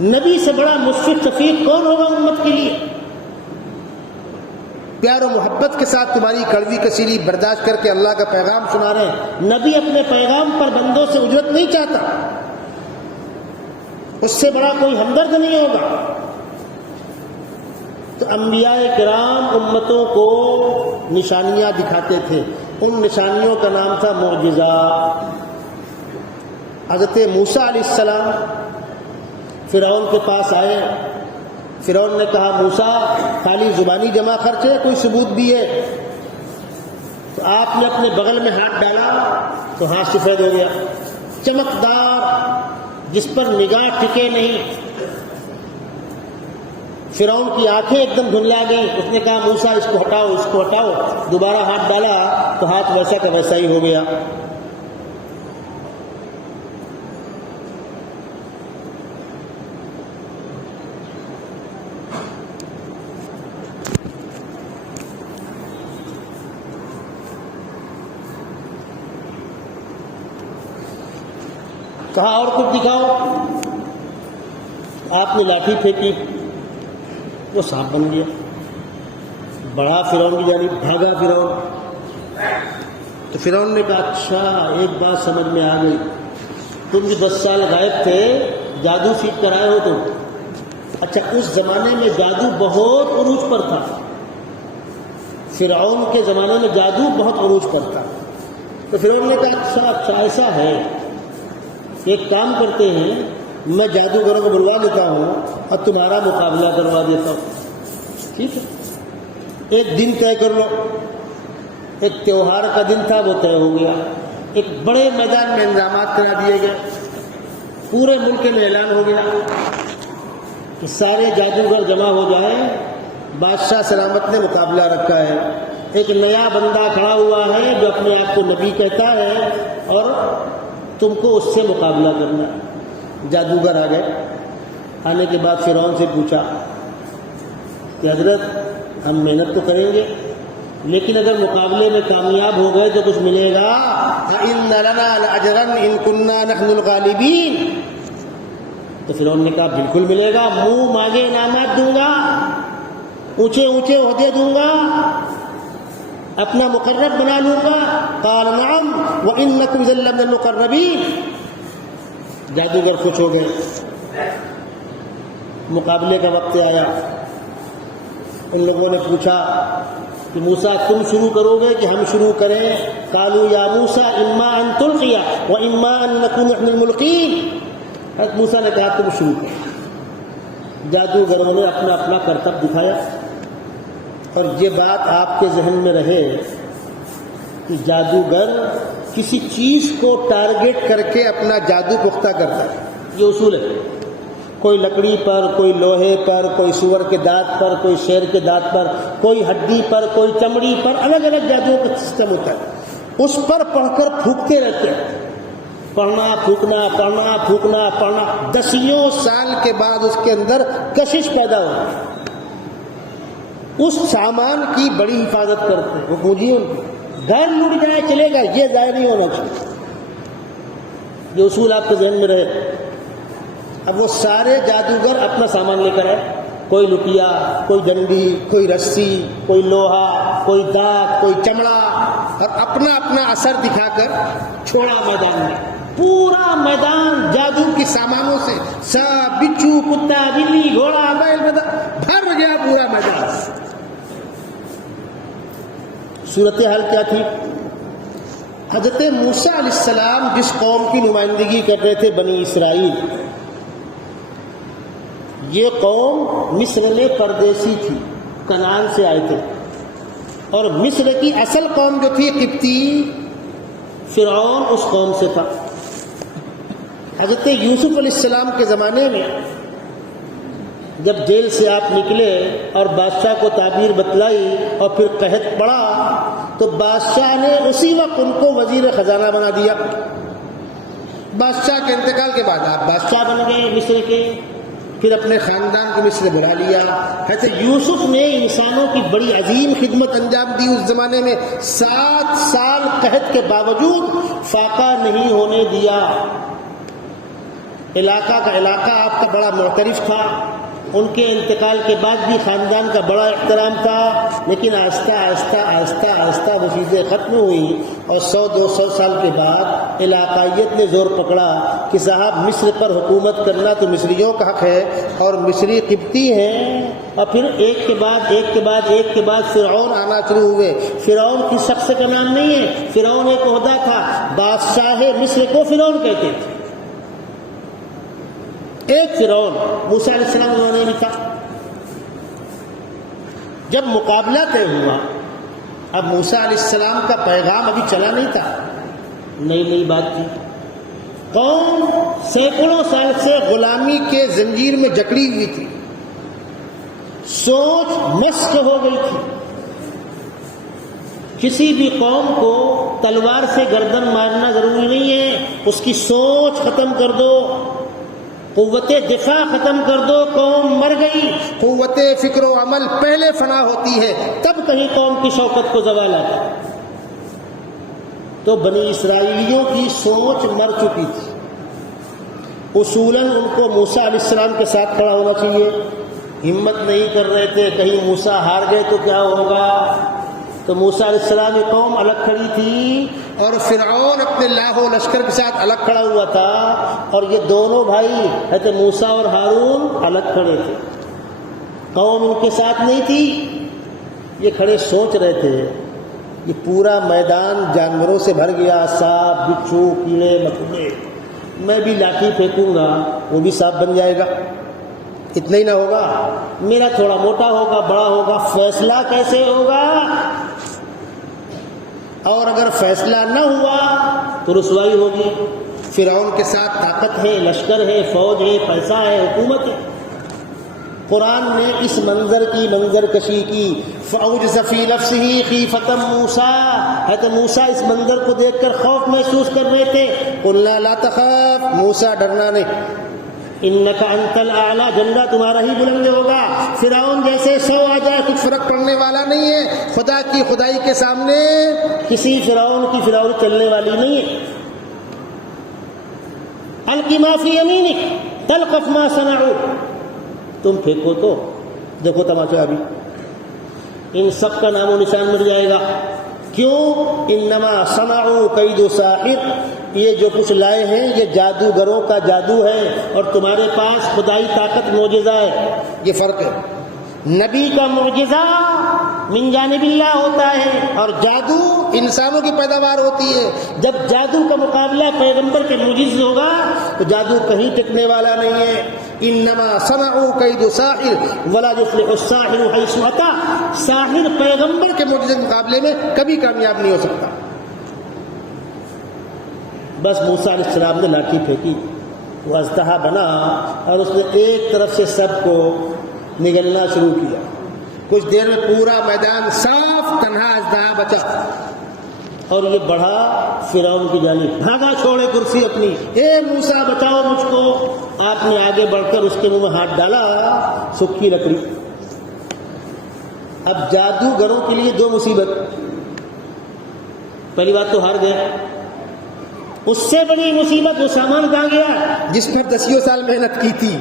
نبی سے بڑا مشفق شفیق کون ہوگا امت کے لیے؟ پیار و محبت کے ساتھ تمہاری کڑوی کسیلی برداشت کر کے اللہ کا پیغام سنا رہے ہیں۔ نبی اپنے پیغام پر بندوں سے اجرت نہیں چاہتا، اس سے بڑا کوئی ہمدرد نہیں ہوگا۔ تو انبیاء کرام امتوں کو نشانیاں دکھاتے تھے، ان نشانیوں کا نام تھا معجزہ۔ حضرت موسیٰ علیہ السلام فرعون کے پاس آئے، فرعون نے کہا موسیٰ خالی زبانی جمع خرچ ہے، کوئی ثبوت بھی ہے؟ تو آپ نے اپنے بغل میں ہاتھ ڈالا تو ہاتھ سفید ہو گیا، چمکدار، جس پر نگاہ ٹکے نہیں۔ فرعون کی آنکھیں ایک دم دھندلا گئی، اس نے کہا موسیٰ اس کو ہٹاؤ، اس کو ہٹاؤ۔ دوبارہ ہاتھ ڈالا تو ہاتھ ویسا کا ویسا ہی ہو گیا۔ کہا اور کچھ دکھاؤ، آپ نے لاٹھی پھینکی، وہ سانپ بن گیا، بڑا فرعون کی جانب بھاگا فرعون۔ تو فرعون نے کہا اچھا ایک بات سمجھ میں آ گئی، تم جو 10 سال غائب تھے جادو سیکھ کر آئے ہو تم۔ اچھا اس زمانے میں جادو بہت عروج پر تھا، فرعون کے زمانے میں جادو بہت عروج پر تھا۔ تو فرعون نے کہا اچھا ایسا ہے، ایک کام کرتے ہیں، میں جادوگروں کو بلوا لیتا ہوں اور تمہارا مقابلہ کروا دیتا ہوں، ٹھیک ہے؟ ایک دن طے کر لو۔ ایک تہوار کا دن تھا، وہ طے ہو گیا۔ ایک بڑے میدان میں انتظامات کرا دیے گئے، پورے ملک میں اعلان ہو گیا کہ سارے جادوگر جمع ہو جائیں، بادشاہ سلامت نے مقابلہ رکھا ہے۔ ایک نیا بندہ کھڑا ہوا ہے جو اپنے آپ کو نبی کہتا ہے اور تم کو اس سے مقابلہ کرنا ہے۔ جادوگر آ گئے، آنے کے بعد فرعون سے پوچھا کہ حضرت ہم محنت تو کریں گے لیکن اگر مقابلے میں کامیاب ہو گئے تو کچھ ملے گا؟ إِنَّ لَنَا لَأَجْرًا إِن كُنَّا نَحْنُ الْغَالِبِينَ، تو فرعون نے کہا بالکل ملے گا، منہ مانگے انعامات دوں گا، اونچے اونچے عہدے دوں گا، اپنا مقرب بنا لوں گا۔ قال نعم وانکم اذا لمن المقربین۔ جادوگر خوش ہو گئے، مقابلے کا وقت آیا۔ ان لوگوں نے پوچھا کہ موسیٰ تم شروع کرو گے کہ ہم شروع کریں؟ قالوا یا موسیٰ اما ان تلقی واما ان نکون نحن الملقین۔ حضرت موسیٰ نے کہا تم شروع کرو۔ جادوگروں نے اپنا اپنا کرتب دکھایا، اور یہ بات آپ کے ذہن میں رہے کہ جادوگر کسی چیز کو ٹارگٹ کر کے اپنا جادو پختہ کرتا ہے، یہ اصول ہے۔ کوئی لکڑی پر، کوئی لوہے پر، کوئی سور کے دانت پر، کوئی شیر کے دانت پر، کوئی ہڈی پر، کوئی چمڑی پر، الگ الگ جادوؤں کا سسٹم ہوتا ہے۔ اس پر پڑھ کر پھونکتے رہتے ہیں، پڑھنا پھونکنا، پڑھنا پھونکنا، پڑھنا۔ 10 سال کے بعد اس کے اندر کشش پیدا ہوتی ہے۔ اس سامان کی بڑی حفاظت کرتے ہیں، وہ پونجی گھر لوٹ جائے چلے گا، یہ ضائع نہیں ہونا چاہیے۔ یہ اصول آپ کے ذہن میں رہے۔ اب وہ سارے جادوگر اپنا سامان لے کر آئے، کوئی لٹیا، کوئی ڈنڈی، کوئی رسی، کوئی لوہا، کوئی دانت، کوئی چمڑا، اور اپنا اپنا اثر دکھا کر چھوڑا میدان میں۔ پورا میدان جادو کے سامانوں سے، سانپ، بچھو، کتا، بلی، گھوڑا، بیل، بھر گیا پورا میدان۔ صورتحال کیا تھی؟ حضرت موسیٰ علیہ السلام جس قوم کی نمائندگی کر رہے تھے، بنی اسرائیل، یہ قوم مصر میں پردیسی تھی، کنعان سے آئے تھے، اور مصر کی اصل قوم جو تھی قبطی، فرعون اس قوم سے تھا۔ حضرت یوسف علیہ السلام کے زمانے میں جب جیل سے آپ نکلے اور بادشاہ کو تعبیر بتلائی اور پھر قحط پڑا، تو بادشاہ نے اسی وقت ان کو وزیر خزانہ بنا دیا۔ بادشاہ کے انتقال کے بعد آپ بادشاہ بن گئے مصر کے، پھر اپنے خاندان کو مصر بلا لیا۔ حضرت یوسف نے انسانوں کی بڑی عظیم خدمت انجام دی اس زمانے میں۔ 7 سال قحط کے باوجود فاقہ نہیں ہونے دیا۔ علاقہ کا علاقہ آپ کا بڑا معترف تھا، ان کے انتقال کے بعد بھی خاندان کا بڑا احترام تھا، لیکن آہستہ آہستہ آہستہ آہستہ وہ چیزیں ختم ہوئی، اور 100-200 سال کے بعد علاقائیت نے زور پکڑا کہ صاحب مصر پر حکومت کرنا تو مصریوں کا حق ہے، اور مصری قبطی ہیں۔ اور پھر ایک کے بعد ایک کے بعد ایک کے بعد فرعون آنا شروع ہوئے۔ فرعون کس شخص کا نام نہیں ہے، فرعون ایک عہدہ تھا، بادشاہ مصر کو فرعون کہتے تھے۔ ایک فرعون موسیٰ علیہ السلام زمانے میں تھا۔ جب مقابلہ طے ہوا، اب موسیٰ علیہ السلام کا پیغام ابھی چلا نہیں تھا، نئی نئی بات تھی۔ قوم سینکڑوں سال سے غلامی کے زنجیر میں جکڑی ہوئی تھی، سوچ مشق ہو گئی تھی۔ کسی بھی قوم کو تلوار سے گردن مارنا ضروری نہیں ہے، اس کی سوچ ختم کر دو، قوت دفاع ختم کر دو، قوم مر گئی۔ قوت فکر و عمل پہلے فنا ہوتی ہے، تب کہیں قوم کی شوکت کو زوال آتا ہے۔ تو بنی اسرائیلیوں کی سوچ مر چکی تھی۔ اصولاً ان کو موسیٰ علیہ السلام کے ساتھ کھڑا ہونا چاہیے، ہمت نہیں کر رہے تھے، کہیں موسیٰ ہار گئے تو کیا ہوگا۔ تو موسیٰ علیہ السلام کی قوم الگ کھڑی تھی، اور فرعون اپنے لاکھوں لشکر کے ساتھ الگ کھڑا ہوا تھا، اور یہ دونوں بھائی حضرت موسیٰ اور ہارون الگ کھڑے تھے۔ قوم ان کے ساتھ نہیں تھی، یہ کھڑے سوچ رہے تھے یہ پورا میدان جانوروں سے بھر گیا، سانپ، بچھو، کیڑے مکوڑے، میں بھی لاٹھی پھینکوں گا وہ بھی سانپ بن جائے گا، اتنا ہی نہ ہوگا، میرا تھوڑا موٹا ہوگا، بڑا ہوگا، فیصلہ کیسے ہوگا؟ اور اگر فیصلہ نہ ہوا تو رسوائی ہوگی۔ فرعون کے ساتھ طاقت ہے، لشکر ہے، فوج ہے، پیسہ ہے، حکومت ہے۔ قرآن نے اس منظر کی منظر کشی کی، فَأَوْجَسَ فِي نَفْسِهِ خِيفَةً مُوسَىٰ، حضرت موسیٰ اس منظر کو دیکھ کر خوف محسوس کر رہے تھے۔ قُلْنَا لَا تَخَافْ، موسیٰ ڈرنا نہیں، انک انت الاعلی، جھنڈا تمہارا ہی بلند ہوگا۔ فرعون جیسے 100 آ جائے کچھ فرق پڑنے والا نہیں ہے، خدا کی خدائی کے سامنے کسی فرعون کی فرعون چلنے والی نہیں ہے۔ القی ما فی یمینک، تلقف ما صنعوا، تم پھینکو تو دیکھو تماشا ابھی ان سب کا نام و نشان مٹ جائے گا. کیوں؟ انما صنعوا کید ساحر، یہ جو کچھ لائے ہیں یہ جادوگروں کا جادو ہے اور تمہارے پاس خدائی طاقت معجزہ ہے. یہ فرق ہے. نبی کا معجزہ من جانب اللہ ہوتا ہے اور جادو انسانوں کی پیداوار ہوتی ہے. جب جادو کا مقابلہ پیغمبر کے معجزے سے ہوگا تو جادو کہیں ٹکنے والا نہیں ہے. انما صنعوا کید ساحر ولا یفلح الساحر حیث اتی، ساحر پیغمبر کے معجزے کے مقابلے میں کبھی کامیاب نہیں ہو سکتا. بس موسیٰ علیہ السلام نے لاٹھی پھینکی، وہ اژدہا بنا اور اس نے ایک طرف سے سب کو نگلنا شروع کیا. کچھ دیر میں پورا میدان صاف تنہا اژدہا بچا اور یہ بڑھا فرعون کی جانب. بھاگا چھوڑے کرسی اپنی، اے موسیٰ بچاؤ مجھ کو. آپ نے آگے بڑھ کر اس کے منہ میں ہاتھ ڈالا، سکی لکڑی. اب جادوگروں کے لیے دو مصیبت. پہلی بات تو ہار گئے، اس سے بڑی مصیبت وہ سامان کہاں گیا جس پر 10 سال محنت کی تھی.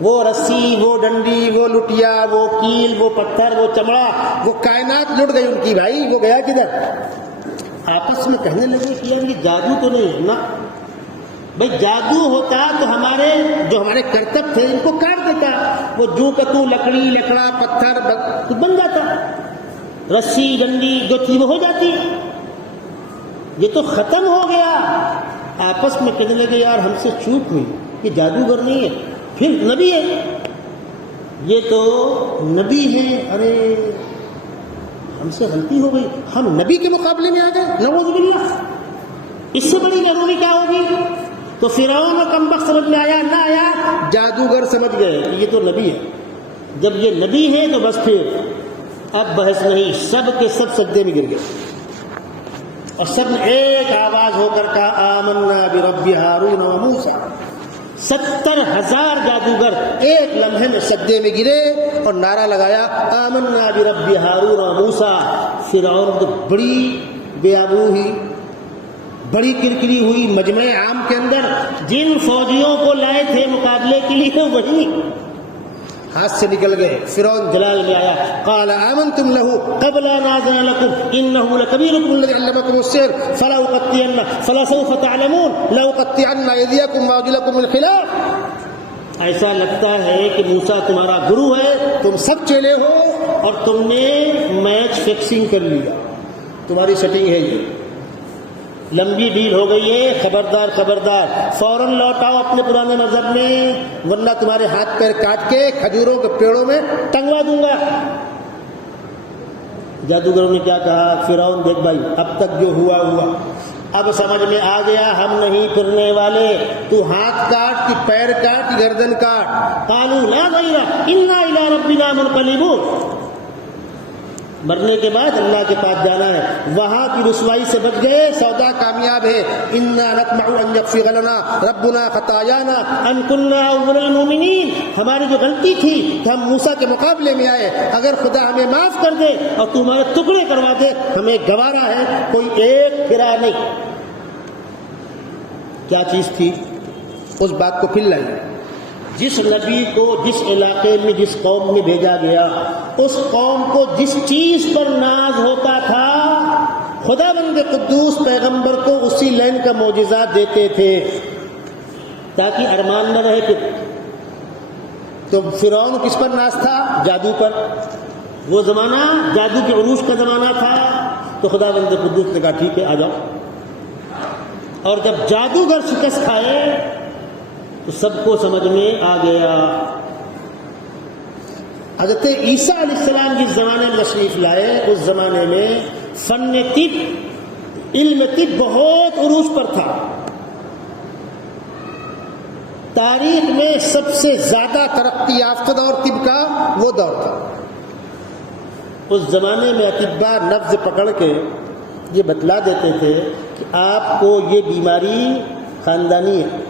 وہ رسی، وہ ڈنڈی، وہ لٹیا، وہ کیل، وہ پتھر، وہ چمڑا، وہ کائنات لٹ گئی ان کی. بھائی وہ گیا کدھر؟ آپس میں کہنے لگے کہ یار یہ جادو تو نہیں ہے نا. بھائی جادو ہوتا تو ہمارے کرتب تھے ان کو کاٹ دیتا. وہ جو کہ تو لکڑی، لکڑا، پتھر بن جاتا. رسی ڈنڈی جو تھی وہ ہو جاتی. یہ تو ختم ہو گیا. آپس میں کہنے لگے یار ہم سے چوک ہوئی، یہ جادوگر نہیں ہے، پھر نبی ہے. یہ تو نبی ہے. ارے ہم سے غلطی ہو گئی، ہم نبی کے مقابلے میں آ گئے، نعوذ باللہ. اس سے بڑی ضروری کیا ہوگی؟ تو فرعون اور کمبخت سمجھ میں آیا نہ آیا، جادوگر سمجھ گئے کہ یہ تو نبی ہے. جب یہ نبی ہے تو بس پھر اب بحث نہیں، سب کے سب سجدے میں گر گئے اور سب نے ایک آواز ہو کر کہا آمنا برب ہارون و موسیٰ. 70,000 جادوگر ایک لمحے میں سجدے میں گرے اور نعرہ لگایا آمنا برب ہارون و موسیٰ. فرعون تو بڑی بے آبرو ہوئی، بڑی کرکری ہوئی. مجمع عام کے اندر جن فوجیوں کو لائے تھے مقابلے کے لیے وہی ہاتھ سے نکل گئے. فرعون جلال میں آیا، قال آمنتم له قبل ان آذن لكم انه لكبيركم الذي علمكم السحر فلا سوف تعلمون لاقطعن ايديكم وارجلكم من خلاف. ایسا لگتا ہے کہ موسیٰ تمہارا گرو ہے، تم سب چیلے ہو اور تم نے میچ فکسنگ کر لیا، تمہاری سیٹنگ ہے. یہ لمبی ڈیل ہو گئی ہے، خبردار خبردار، فوراً لوٹاؤ اپنے پرانے مذہب میں ورنہ تمہارے ہاتھ پیر کاٹ کے کھجوروں کے پیڑوں میں ٹنگوا دوں گا. جادوگروں نے کیا کہا؟ فرعون دیکھ بھائی اب تک جو ہوا ہوا، اب سمجھ میں آ گیا ہم نہیں پھرنے والے. تو ہاتھ کاٹ کہ پیر کاٹ کہ گردن کاٹ. قالوا لا غیر انا الی ربنا منقلبون. مرنے کے بعد اللہ کے پاس جانا ہے، وہاں کی رسوائی سے بچ گئے، سودا کامیاب ہے. انا نطمع ان یغفر لنا ربنا خطایانا ان كنا اول المؤمنین. ہماری جو غلطی تھی کہ ہم موسیٰ کے مقابلے میں آئے، اگر خدا ہمیں معاف کر دے اور تو ہمارے ٹکڑے کروا دے ہمیں گوارا ہے، کوئی ایک پھرا نہیں. کیا چیز تھی؟ اس بات کو پھر لائیے. جس نبی کو جس علاقے میں جس قوم میں بھیجا گیا، اس قوم کو جس چیز پر ناز ہوتا تھا خداوند قدوس پیغمبر کو اسی لائن کا معجزات دیتے تھے تاکہ ارمان نہ رہے. کہ تو فرعون کس پر ناز تھا؟ جادو پر. وہ زمانہ جادو کے عروج کا زمانہ تھا تو خداوند قدوس نے کہا ٹھیک ہے آ جاؤ. اور جب جادوگر شکست کھائے تو سب کو سمجھ میں آ گیا. حضرت عیسیٰ علیہ السلام جس زمانے میں تشریف لائے اس زمانے میں فن طب، علم طب بہت عروج پر تھا. تاریخ میں سب سے زیادہ ترقی یافتہ دور طب کا وہ دور تھا. اس زمانے میں اطباء نبض پکڑ کے یہ بتلا دیتے تھے کہ آپ کو یہ بیماری خاندانی ہے،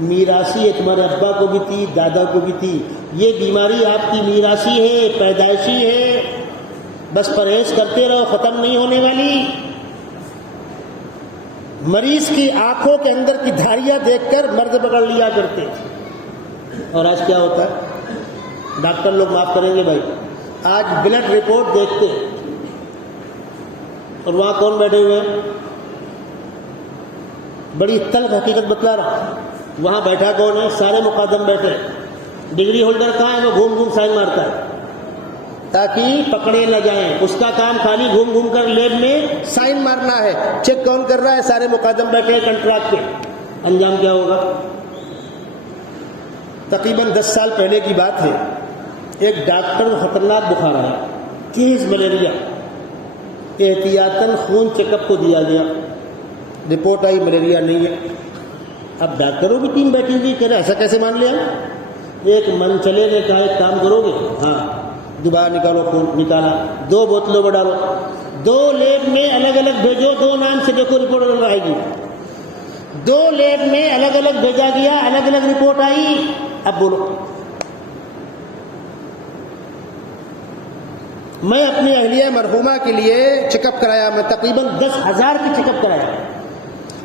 میراثی ہے، تمہارے ابا کو بھی تھی، دادا کو بھی تھی. یہ بیماری آپ کی میراثی ہے، پیدائشی ہے، بس پرہیز کرتے رہو، ختم نہیں ہونے والی. مریض کی آنکھوں کے اندر کی دھاریاں دیکھ کر مرد پکڑ لیا کرتے تھے. اور آج کیا ہوتا ہے؟ ڈاکٹر لوگ معاف کریں گے بھائی، آج بلڈ رپورٹ دیکھتے اور وہاں کون بیٹھے ہوئے ہیں؟ بڑی تلخ حقیقت بتلا رہا، وہاں بیٹھا کون ہے؟ سارے مقدم بیٹھے. ڈگری ہولڈر کہاں ہے؟ وہ گھوم گھوم سائن مارتا ہے تاکہ پکڑے نہ جائیں. اس کا کام خالی گھوم گھوم کر لیب میں سائن مارنا ہے. چیک کون کر رہا ہے؟ سارے مقدم بیٹھے ہیں کنٹریکٹ پہ. انجام کیا ہوگا؟ تقریباً 10 سال پہلے کی بات ہے، ایک ڈاکٹر کو خطرناک بخار آیا، تیز ملیریا. احتیاطاً خون چیک اپ کو دیا گیا، رپورٹ آئی ملیریا نہیں ہے. اب ڈاکٹروں کی ٹیم بیٹھی ہوئی کہہ رہے ایسا کیسے مان لیا؟ ایک منچلے نے کہا ایک کام کرو گے؟ ہاں. دوبارہ نکالو خون، نکالا، 2 بوتلوں میں ڈالو، 2 لیب میں الگ الگ بھیجو، 2 نام سے دیکھو رپورٹ آئے گی. 2 لیب میں الگ الگ بھیجا گیا، الگ الگ رپورٹ آئی. اب بولو. میں اپنی اہلیہ مرحومہ کے لیے چیک اپ کرایا، میں تقریباً 10,000 کی چیک اپ کرایا.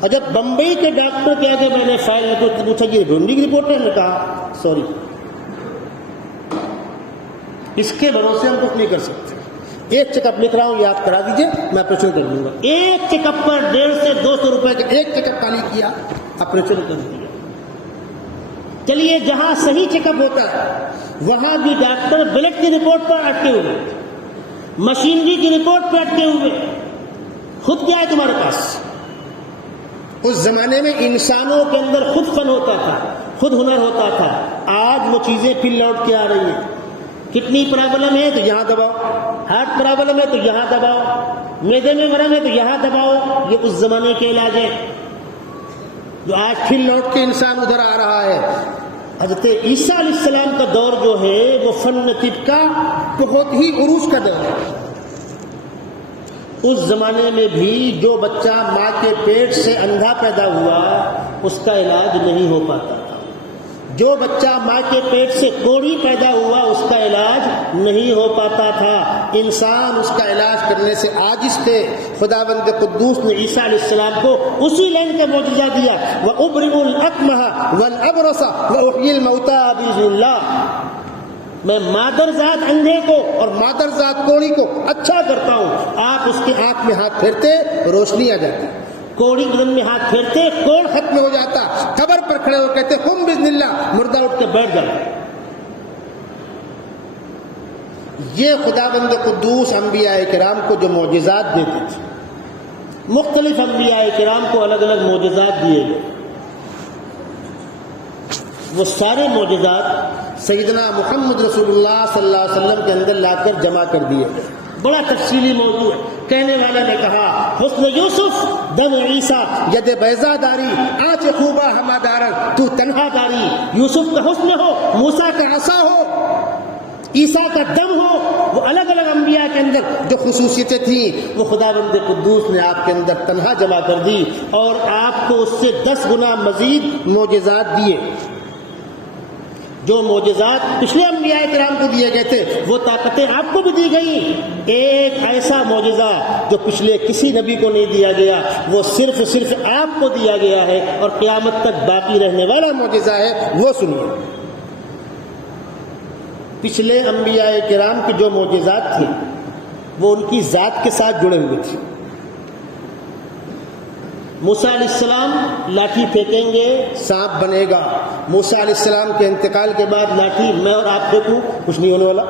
اور جب بمبئی کے ڈاکٹر کے آگے میں نے فائل میں پوچھا یہ ڈھونڈی کی رپورٹ ہے، میں نے کہا سوری، اس کے بھروسے ہم کچھ نہیں کر سکتے. ایک چیک اپ لکھ رہا ہوں، یہ آپ کرا دیجئے، میں آپریشن کر دوں گا. ایک چیک اپ پر 150 سے 200 روپے کا ایک چیک اپ خالی کیا، آپریشن کر دیا. چلیے جہاں صحیح چیک اپ ہوتا ہے وہاں بھی ڈاکٹر بلڈ کی رپورٹ پر اٹکے ہوئے، مشینری کی رپورٹ پہ اٹکے ہوئے. خود کیا ہے تمہارے پاس؟ اس زمانے میں انسانوں کے اندر خود فن ہوتا تھا، خود ہنر ہوتا تھا. آج وہ چیزیں پھر لوٹ کے آ رہی ہیں. کتنی پرابلم ہے تو یہاں دباؤ، ہارٹ پرابلم ہے تو یہاں دباؤ، معدے میں مرض ہے تو یہاں دباؤ. یہ اس زمانے کے علاج ہے جو آج پھر لوٹ کے انسان ادھر آ رہا ہے. حضرت عیسیٰ علیہ السلام کا دور جو ہے وہ فن طب کا بہت ہی عروج کا دور ہے. اس زمانے میں بھی جو بچہ ماں کے پیٹ سے اندھا پیدا ہوا اس کا علاج نہیں ہو پاتا تھا. جو بچہ ماں کے پیٹ سے کوڑی پیدا ہوا اس کا علاج نہیں ہو پاتا تھا. انسان اس کا علاج کرنے سے عاجز تھے. خداوند قدوس نے عیسیٰ علیہ السلام کو اسی لائن کا معجزہ دیا، وَأُبْرِئُ الْأَكْمَحَ وَالْأَبْرَصَ وَأُحْيِي الْمَوْتَىٰ بِإِذْنِ اللَّهِ. میں مادر ذات اندھے کو اور مادر ذات کوڑی کو اچھا کرتا ہوں. آپ اس کی آنکھ میں ہاتھ پھیرتے روشنی آ جاتی، کوڑی بدن میں ہاتھ پھیرتے کوڑ ختم ہو جاتا. قبر پر کھڑے ہو کہتے قم بإذن اللہ، مردہ اٹھ کے بیٹھ جاتا. یہ خداوند قدوس انبیاء کرام کو جو معجزات دیتے تھے، مختلف انبیاء کرام کو الگ الگ معجزات دیے گئے. وہ سارے معجزات سیدنا محمد رسول اللہ صلی اللہ علیہ وسلم کے اندر لا کر جمع کر دیے گئے. بڑا تفصیلی موضوع ہے. کہنے والے نے کہا حسن یوسف دم عیسیٰ ید بیضا داری آنچ خوبہ ہما دارن تو تنہا داری. یوسف کا حسن ہو، موسیٰ کا عصا ہو، عیسیٰ کا دم ہو. وہ الگ الگ انبیاء کے اندر جو خصوصیتیں تھیں وہ خداوند قدوس نے آپ کے اندر تنہا جمع کر دی اور آپ کو اس سے 10 گنا مزید معجزات دیے. جو معجزات پچھلے انبیاء کرام کو دیے گئے تھے وہ طاقتیں آپ کو بھی دی گئیں. ایک ایسا معجزہ جو پچھلے کسی نبی کو نہیں دیا گیا وہ صرف آپ کو دیا گیا ہے اور قیامت تک باقی رہنے والا معجزہ ہے. وہ سنیے. پچھلے انبیاء کرام کی جو معجزات تھے وہ ان کی ذات کے ساتھ جڑے ہوئے تھے. موسیٰ علیہ السلام لاٹھی پھینکیں گے سانپ بنے گا. موسیٰ علیہ السلام کے انتقال کے بعد لاٹھی میں اور آپ پھینکوں کچھ نہیں ہونے والا.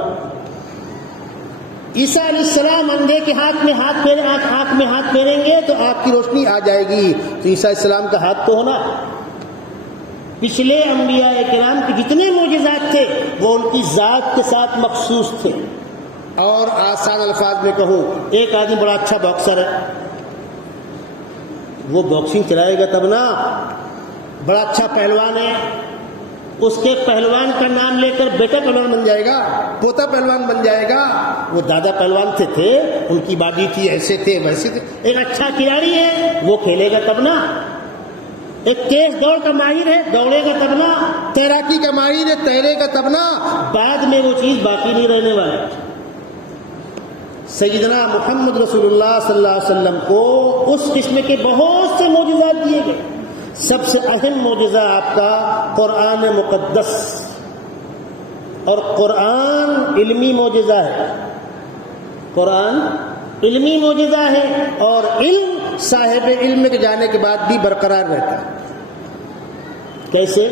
عیسیٰ علیہ السلام اندھے کے آنکھ میں ہاتھ پھیریں گے تو آنکھ کی روشنی آ جائے گی. تو عیسیٰ علیہ السلام کا ہاتھ تو ہونا. پچھلے انبیاء کرام کے جتنے معجزات تھے وہ ان کی ذات کے ساتھ مخصوص تھے. اور آسان الفاظ میں کہوں، ایک آدمی بڑا اچھا باکسر ہے، وہ باکسنگ چلائے گا تب نا. بڑا اچھا پہلوان ہے، اس کے پہلوان کا نام لے کر بیٹا پہلوان بن جائے گا، پوتا پہلوان بن جائے گا. وہ دادا پہلوان تھے ان کی باڈی تھی، ایسے تھے ویسے تھے. ایک اچھا کھلاڑی ہے وہ کھیلے گا تب نا. ایک تیز دوڑ کا ماہر ہے دوڑے گا تب نا. تیراکی کا ماہر ہے تیرے گا تب نا. بعد میں وہ چیز باقی نہیں رہنے والی. سیدنا محمد رسول اللہ صلی اللہ علیہ وسلم کو اس قسم کے بہت سے معجزات دیے گئے. سب سے اہم معجزہ آپ کا قرآن مقدس، اور قرآن علمی معجزہ ہے. قرآن علمی معجزہ ہے، اور علم صاحب علم کے جانے کے بعد بھی برقرار رہتا ہے. کیسے؟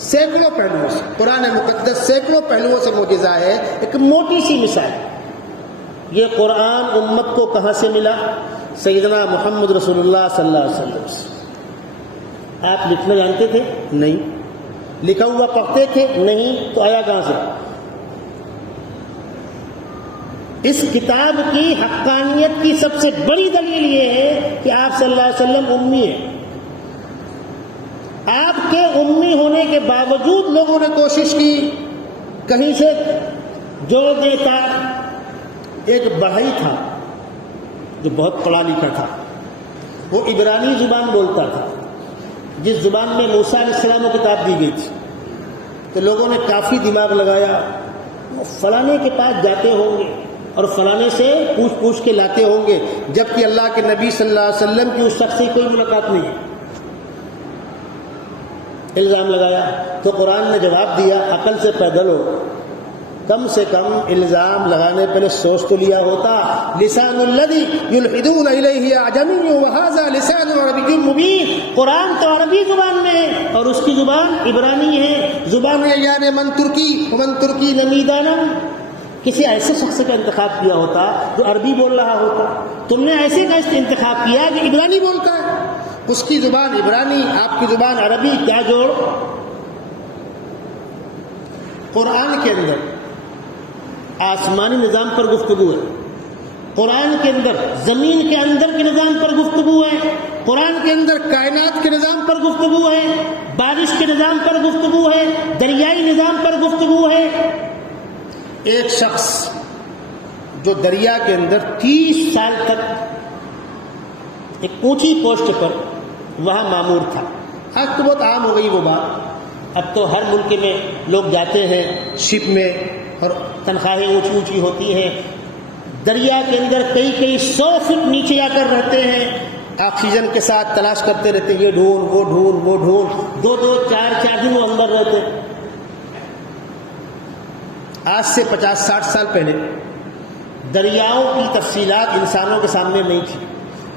سینکڑوں پہلوؤں سے. قرآن مقدس سینکڑوں پہلوؤں سے معجزہ ہے. ایک موٹی سی مثال، یہ قرآن امت کو کہاں سے ملا؟ سیدنا محمد رسول اللہ صلی اللہ علیہ وسلم سے. آپ لکھنا جانتے تھے؟ نہیں. لکھا ہوا پڑھتے تھے؟ نہیں. تو آیا کہاں سے؟ اس کتاب کی حقانیت کی سب سے بڑی دلیل یہ ہے کہ آپ صلی اللہ علیہ وسلم امی ہیں. آپ کے امی ہونے کے باوجود لوگوں نے کوشش کی کہیں سے جوڑ دیتا. ایک بڑھئی تھا جو بہت پڑھا لکھا تھا، وہ عبرانی زبان بولتا تھا، جس زبان میں موسیٰ علیہ السلام کو کتاب دی گئی تھی. تو لوگوں نے کافی دماغ لگایا، وہ فلانے کے پاس جاتے ہوں گے اور فلانے سے پوچھ کے لاتے ہوں گے، جبکہ اللہ کے نبی صلی اللہ علیہ وسلم کی اس شخص سے کوئی ملاقات نہیں ہے. الزام لگایا تو قرآن نے جواب دیا، عقل سے پیدل ہو، کم سے کم الزام لگانے پہلے سوچ تو لیا ہوتا. لسان الذی یلحدون الیہ اعجمی وہذا لسان عربی مبین. قرآن تو عربی زبان میں ہے اور اس کی زبان عبرانی ہے. زبان یعنی من ترکی ومن ترکی نمیدانم. کسی ایسے شخص کا انتخاب کیا ہوتا جو عربی بول رہا ہوتا. تم نے ایسے کا انتخاب کیا کہ عبرانی بولتا ہے، اس کی زبان عبرانی، آپ کی زبان عربی، کیا جوڑ؟ قرآن کے اندر آسمانی نظام پر گفتگو ہے، قرآن کے اندر زمین کے اندر کے نظام پر گفتگو ہے، قرآن کے اندر کائنات کے نظام پر گفتگو ہے، بارش کے نظام پر گفتگو ہے، دریائی نظام پر گفتگو ہے. ایک شخص جو دریا کے اندر 30 سال تک ایک اونچی پوسٹ پر وہاں مامور تھا. آج تو بہت عام ہو گئی وہ بات، اب تو ہر ملک میں لوگ جاتے ہیں شپ میں اور تنخواہیں اونچی اونچی ہوتی ہیں. دریا کے اندر کئی 100 فٹ نیچے جا کر رہتے ہیں، آکسیجن کے ساتھ تلاش کرتے رہتے ہیں، یہ ڈھونڈ وہ ڈھونڈ وہ ڈھونڈ، 2 4 دن وہ اندر رہتے. آج سے 50-60 سال پہلے دریاؤں کی تفصیلات انسانوں کے سامنے نہیں تھی.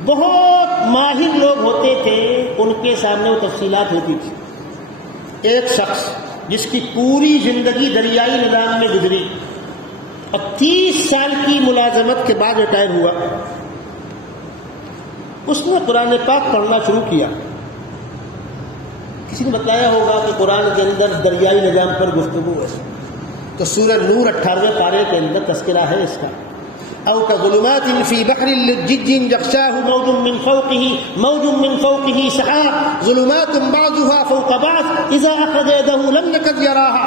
بہت ماہر لوگ ہوتے تھے، ان کے سامنے وہ تفصیلات ہوتی تھی. ایک شخص جس کی پوری زندگی دریائی نظام میں گزری اور 30 سال کی ملازمت کے بعد ریٹائر ہوا، اس نے قرآن پاک پڑھنا شروع کیا. کسی نے بتایا ہوگا کہ قرآن کے اندر دریائی نظام پر گفتگو ہے، تو سورہ نور 18ویں پارے کے اندر تذکرہ ہے اس کا. او كظلمات في بحر لجج يغشاه موج من فوقه سحاب ظلمات بعضها فوق بعض اذا اخرج يده لم يكد يراها.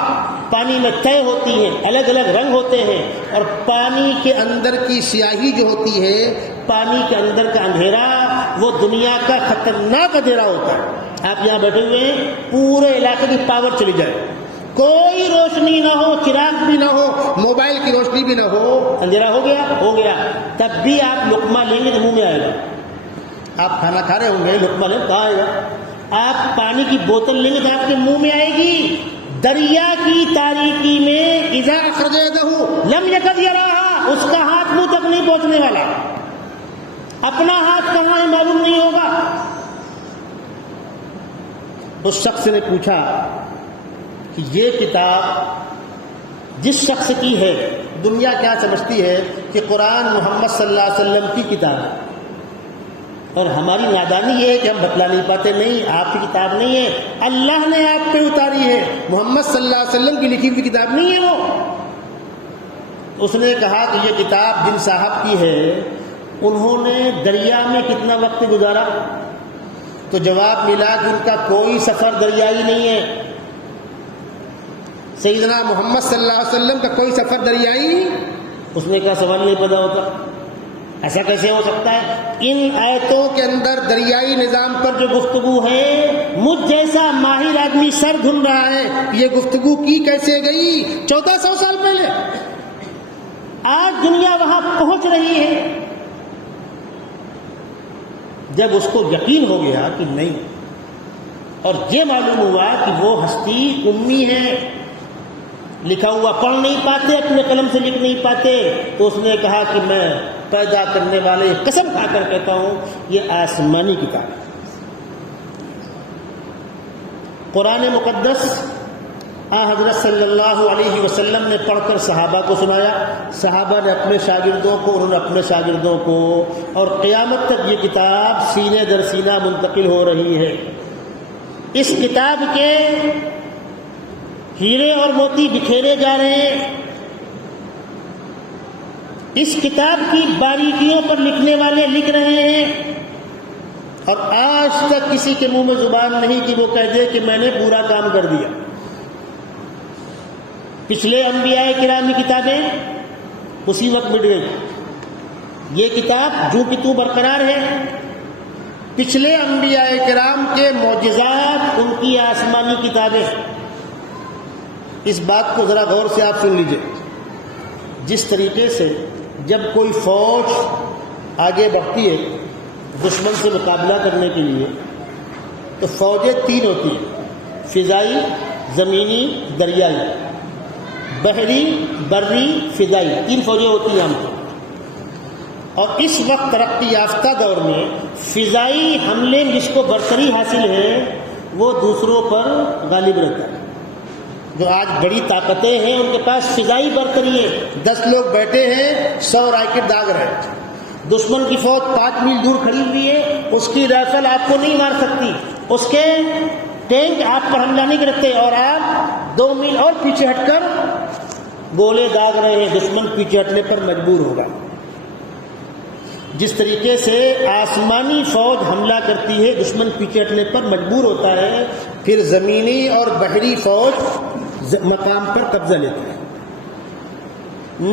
پانی میں طے ہوتی ہیں، الگ الگ رنگ ہوتے ہیں، اور پانی کے اندر کی سیاہی جو ہوتی ہے، پانی کے اندر کا اندھیرا، وہ دنیا کا خطرناک اندھیرا ہوتا ہے. آپ یہاں بیٹھے ہوئے ہیں، پورے علاقے کی پاور چلی جائے، کوئی روشنی نہ ہو، چراغ بھی نہ ہو، موبائل کی روشنی بھی نہ ہو، اندھیرا ہو گیا، تب بھی آپ لقمہ لیں گے تو منہ میں آئے گا. آپ کھانا کھا رہے ہوں گے، لقمہ لیں کہاں آئے گا؟ آپ پانی کی بوتل لیں گے تو آپ کے منہ میں آئے گی. دریا کی تاریکی میں اذا اخرج یدہ لم یکد یراہا، اس کا ہاتھ منہ تک نہیں پہنچنے والا، اپنا ہاتھ کہاں ہے معلوم نہیں ہوگا. اس شخص نے پوچھا کہ یہ کتاب جس شخص کی ہے، دنیا کیا سمجھتی ہے کہ قرآن محمد صلی اللہ علیہ وسلم کی کتاب ہے، اور ہماری نادانی یہ ہے کہ ہم بتلا نہیں پاتے، نہیں آپ کی کتاب نہیں ہے، اللہ نے آپ پہ اتاری ہے، محمد صلی اللہ علیہ وسلم کی لکھی ہوئی کتاب نہیں ہے وہ. اس نے کہا کہ یہ کتاب جن صاحب کی ہے انہوں نے دریا میں کتنا وقت گزارا؟ تو جواب ملا کہ ان کا کوئی سفر دریائی نہیں ہے. سیدنا محمد صلی اللہ علیہ وسلم کا کوئی سفر دریائی نہیں. اس نے کہا سوال نہیں پیدا ہوتا، ایسا کیسے ہو سکتا ہے؟ ان آیتوں کے اندر دریائی نظام پر جو گفتگو ہے، مجھ جیسا ماہر آدمی سر دھن رہا ہے یہ گفتگو کی کیسے گئی 1400 سال پہلے. آج دنیا وہاں پہنچ رہی ہے. جب اس کو یقین ہو گیا کہ نہیں، اور یہ معلوم ہوا کہ وہ ہستی امی ہے، لکھا ہوا پڑھ نہیں پاتے، اپنے قلم سے لکھ نہیں پاتے، تو اس نے کہا کہ میں پیدا کرنے والے قسم کھا کر کہتا ہوں یہ آسمانی کتاب ہے. قرآن مقدس حضرت صلی اللہ علیہ وسلم نے پڑھ کر صحابہ کو سنایا، صحابہ نے اپنے شاگردوں کو، انہوں نے اپنے شاگردوں کو، اور قیامت تک یہ کتاب سینے در سینہ منتقل ہو رہی ہے. اس کتاب کے ہیرے اور موتی بکھیرے جا رہے ہیں. اس کتاب کی باریکیوں پر لکھنے والے لکھ رہے ہیں، اور آج تک کسی کے منہ میں زبان نہیں کہ وہ کہہ دے کہ میں نے پورا کام کر دیا. پچھلے انبیاء کرام کی کتابیں اسی وقت مٹ گئی. یہ کتاب جو کہ تو برقرار ہے. پچھلے انبیاء کرام کے معجزات ان کی آسمانی کتابیں. اس بات کو ذرا غور سے آپ سن لیجئے. جس طریقے سے جب کوئی فوج آگے بڑھتی ہے دشمن سے مقابلہ کرنے کے لیے، تو فوجیں تین ہوتی ہیں: فضائی، زمینی، دریائی. بحری، بری، فضائی، تین فوجیں ہوتی ہیں ہم کو. اور اس وقت ترقی یافتہ دور میں فضائی حملے میں جس کو برتری حاصل ہے وہ دوسروں پر غالب رہتا ہے. جو آج بڑی طاقتیں ہیں ان کے پاس فضائی برتری ہے. 10 لوگ بیٹھے ہیں، 100 راکٹ داغ رہے ہیں. دشمن کی فوج 5 میل دور کھڑی ہوئی ہے، اس کی رائفل آپ کو نہیں مار سکتی، اس کے ٹینک آپ پر حملہ نہیں کرتے، اور آپ 2 میل اور پیچھے ہٹ کر گولے داغ رہے ہیں. دشمن پیچھے ہٹنے پر مجبور ہوگا. جس طریقے سے آسمانی فوج حملہ کرتی ہے، دشمن پیچھے ہٹنے پر مجبور ہوتا ہے، پھر زمینی اور بحری فوج مقام پر قبضہ لیتی ہے.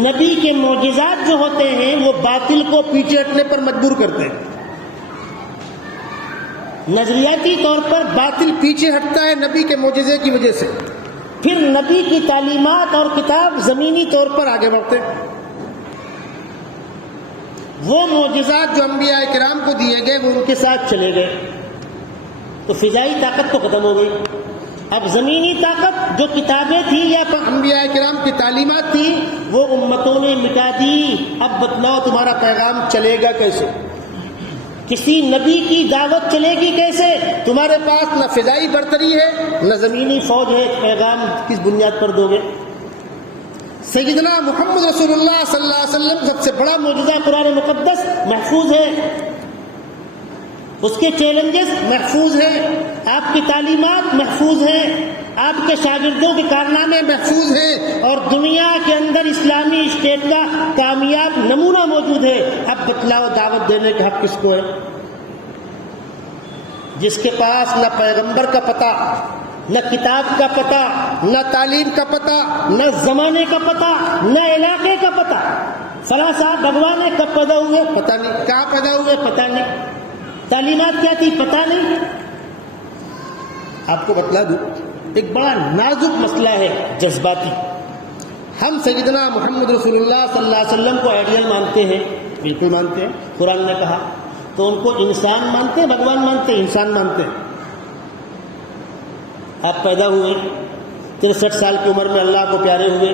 نبی کے معجزات جو ہوتے ہیں وہ باطل کو پیچھے ہٹنے پر مجبور کرتے ہیں. نظریاتی طور پر باطل پیچھے ہٹتا ہے نبی کے معجزے کی وجہ سے. پھر نبی کی تعلیمات اور کتاب زمینی طور پر آگے بڑھتے ہیں. وہ معجزات جو انبیاء کرام کو دیے گئے وہ ان کے ساتھ چلے گئے، تو فضائی طاقت تو ختم ہو گئی. اب زمینی طاقت جو کتابیں تھیں یا انبیاء کرام کی تعلیمات تھی وہ امتوں نے مٹا دی. اب بتلاؤ تمہارا پیغام چلے گا کیسے؟ کسی نبی کی دعوت چلے گی کیسے؟ تمہارے پاس نہ فضائی برتری ہے نہ زمینی فوج ہے. پیغام کس بنیاد پر دو گے؟ سیدنا محمد رسول اللہ صلی اللہ علیہ وسلم سب سے بڑا معجزہ قرآن مقدس محفوظ ہے، اس کے چیلنجز محفوظ ہیں، آپ کی تعلیمات محفوظ ہیں، آپ کے شاگردوں کے کارنامے محفوظ ہیں، اور دنیا کے اندر اسلامی اسٹیٹ کا کامیاب نمونہ موجود ہے. اب بتلاؤ دعوت دینے کا حق کس کو ہے؟ جس کے پاس نہ پیغمبر کا پتہ، نہ کتاب کا پتہ، نہ تعلیم کا پتہ، نہ زمانے کا پتہ، نہ علاقے کا پتہ. فلاں صاحب بھگوان نے کب پیدا ہوئے پتہ نہیں، کہاں پیدا ہوئے پتہ نہیں، تعلیمات کیا تھی پتہ نہیں. آپ کو بتلا دوں ایک بڑا نازک مسئلہ ہے جذباتی. ہم سیدنا محمد رسول اللہ صلی اللہ علیہ وسلم کو آئیڈیل مانتے ہیں، بالکل مانتے ہیں. قرآن نے کہا تو ان کو انسان مانتے ہیں، بھگوان مانتے ہیں، انسان مانتے ہیں. آپ پیدا ہوئے 63 سال کی عمر میں اللہ کو پیارے ہوئے،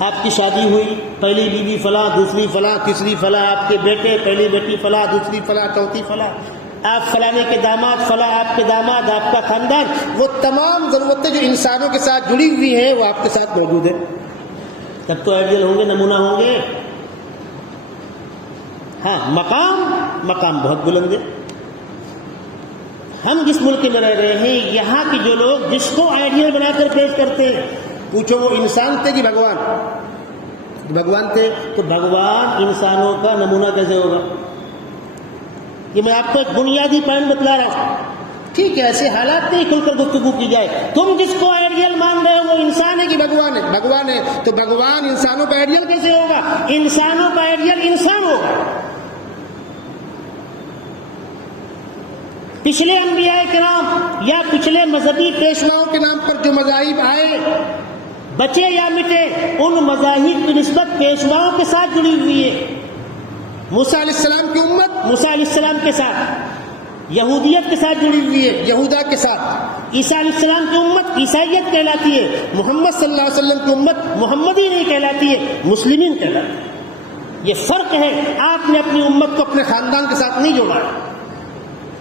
آپ کی شادی ہوئی، پہلی بیوی فلاں، دوسری فلاں، تیسری فلاں، آپ کے بیٹے، پہلی بیٹی فلاں، دوسری فلاں، چوتھی فلاں، آپ فلانے کے داماد، فلاں آپ کے داماد، آپ کا خاندان. وہ تمام ضرورتیں جو انسانوں کے ساتھ جڑی ہوئی ہیں وہ آپ کے ساتھ موجود ہیں. تب تو آئیڈیل ہوں گے، نمونہ ہوں گے. ہاں مقام بہت بلند ہے. ہم جس ملک میں رہ رہے ہیں یہاں کے جو لوگ جس کو آئیڈیل بنا کر پیش کرتے ہیں، پوچھو وہ انسان تھے کہ بھگوان؟ بھگوان تھے تو بھگوان انسانوں کا نمونہ کیسے ہوگا؟ یہ میں آپ کو ایک بنیادی پوائنٹ بتلا رہا ہوں. ٹھیک ہے، ایسے حالات نہیں کھل کر گفتگو کی جائے. تم جس کو آئیڈیل مان رہے ہو وہ انسان ہے کہ بھگوان ہے؟ بھگوان ہے تو بھگوان انسانوں کا آئیڈیل کیسے ہوگا؟ انسانوں کا آئیڈیل انسان ہوگا. پچھلے انبیاء کرام یا پچھلے مذہبی پیشواؤں کے نام پر جو مذاہب آئے بچے یا مٹے ان مذاہب کی نسبت پیشواؤں کے ساتھ جڑی ہوئی ہے. موسیٰ علیہ السلام کی امت موسیٰ علیہ السلام کے ساتھ یہودیت کے ساتھ جڑی ہوئی ہے، یہودا کے ساتھ. عیسیٰ علیہ السلام کی امت عیسائیت کہلاتی ہے، محمد صلی اللہ علیہ وسلم کی امت محمدی نہیں کہلاتی ہے، مسلمین کہلاتی ہے. یہ فرق ہے. آپ نے اپنی امت کو اپنے خاندان کے ساتھ نہیں جوڑا ہے.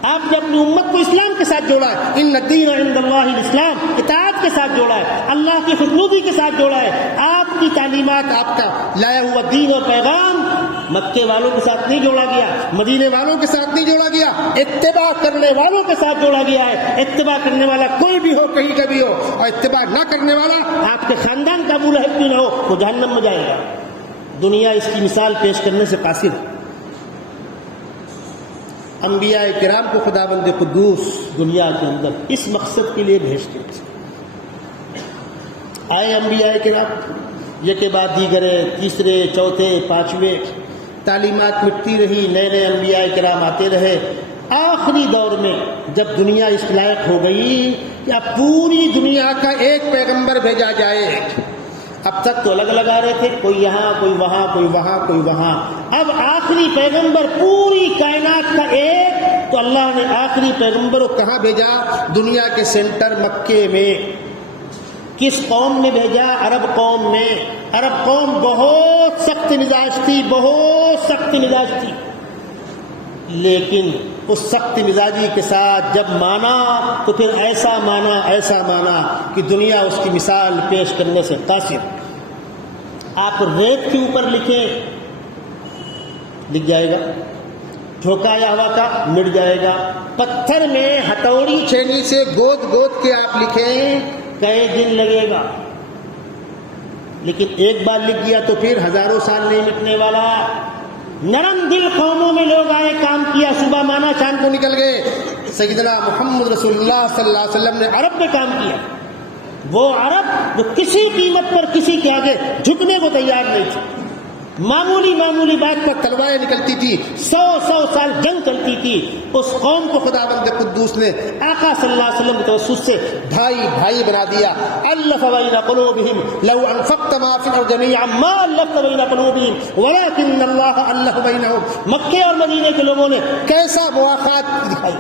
آپ نے اپنی امت کو اسلام کے ساتھ جوڑا ہے. ان الدین عند اللہ الاسلام، اطاعت کے ساتھ جوڑا ہے، اللہ کی خشنودی کے ساتھ جوڑا ہے. آپ کی تعلیمات، آپ کا لایا ہوا دین اور پیغام مکے والوں کے ساتھ نہیں جوڑا گیا، مدینے والوں کے ساتھ نہیں جوڑا گیا، اتباع کرنے والوں کے ساتھ جوڑا گیا ہے. اتباع کرنے والا کوئی بھی ہو، کہیں کا بھی ہو، اور اتباع نہ کرنے والا آپ کے خاندان کا ابو لہب بھی نہ ہو، وہ جہنم میں جائے گا. دنیا اس کی مثال پیش کرنے سے قاصر ہے. انبیاء کرام کو خداوند قدوس دنیا کے اندر اس مقصد کے لیے بھیجتے آئے. انبیاء کرام یہ کے بعد دیگرے، تیسرے، چوتھے، پانچویں، تعلیمات مٹتی رہی، نئے نئے انبیاء کرام آتے رہے. آخری دور میں جب دنیا اس لائق ہو گئی کہ اب پوری دنیا کا ایک پیغمبر بھیجا جائے. اب تک تو الگ الگ آ رہے تھے، کوئی یہاں، کوئی وہاں، کوئی وہاں، کوئی وہاں. اب آخری پیغمبر پوری کائنات کا ایک، تو اللہ نے آخری پیغمبر کو کہاں بھیجا؟ دنیا کے سینٹر مکے میں. کس قوم میں بھیجا؟ عرب قوم میں. عرب قوم بہت سخت مزاج تھی، بہت سخت مزاج تھی، لیکن اس سخت مزاجی کے ساتھ جب مانا تو پھر ایسا مانا کہ دنیا اس کی مثال پیش کرنے سے قاصر. آپ ریت کے اوپر لکھیں، لکھ جائے گا. جھونکا یا ہوا کا مٹ جائے گا. پتھر میں ہتھوڑی چھینی سے گود گود کے آپ لکھیں، کئی دن لگے گا، لیکن ایک بار لکھ گیا تو پھر ہزاروں سال نہیں مٹنے والا. نرم دل قوموں میں لوگ آئے، کام کیا، صبح مانا، شام کو نکل گئے. سیدنا محمد رسول اللہ صلی اللہ علیہ وسلم نے عرب میں کام کیا. وہ عرب جو کسی قیمت پر کسی کے آگے جھکنے کو تیار نہیں تھے. معمولی بات پر تلواریں نکلتی تھی، 100 سال جنگ چلتی تھی. اس قوم کو خداوند قدوس نے آقا صلی اللہ علیہ وسلم کے توسط سے بھائی بنا دیا. الف بین قلوبہم لو انفقت ما فی الارض جميعا ما الفت بین قلوبہم ولکن اللہ الف بینہم. مکے اور مدینے کے لوگوں نے کیسا مواقعات دکھائی،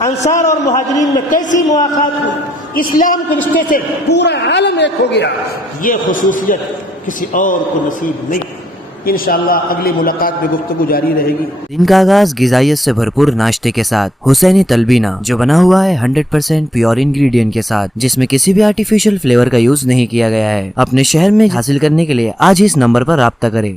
انصار اور مہاجرین میں کیسی مواقعات ہوئی. اسلام کے رشتے سے پورا عالم ایک ہو گیا. یہ خصوصیت کسی اور کو نصیب نہیں. انشاءاللہ اگلی ملاقات میں گفتگو جاری رہے گی. دن کا آغاز غذائیت سے بھرپور ناشتے کے ساتھ حسینی تلبینہ، جو بنا ہوا ہے 100% پیور انگریڈینٹ کے ساتھ، جس میں کسی بھی آرٹیفیشل فلیور کا یوز نہیں کیا گیا ہے. اپنے شہر میں حاصل کرنے کے لیے آج ہی اس نمبر پر رابطہ کریں.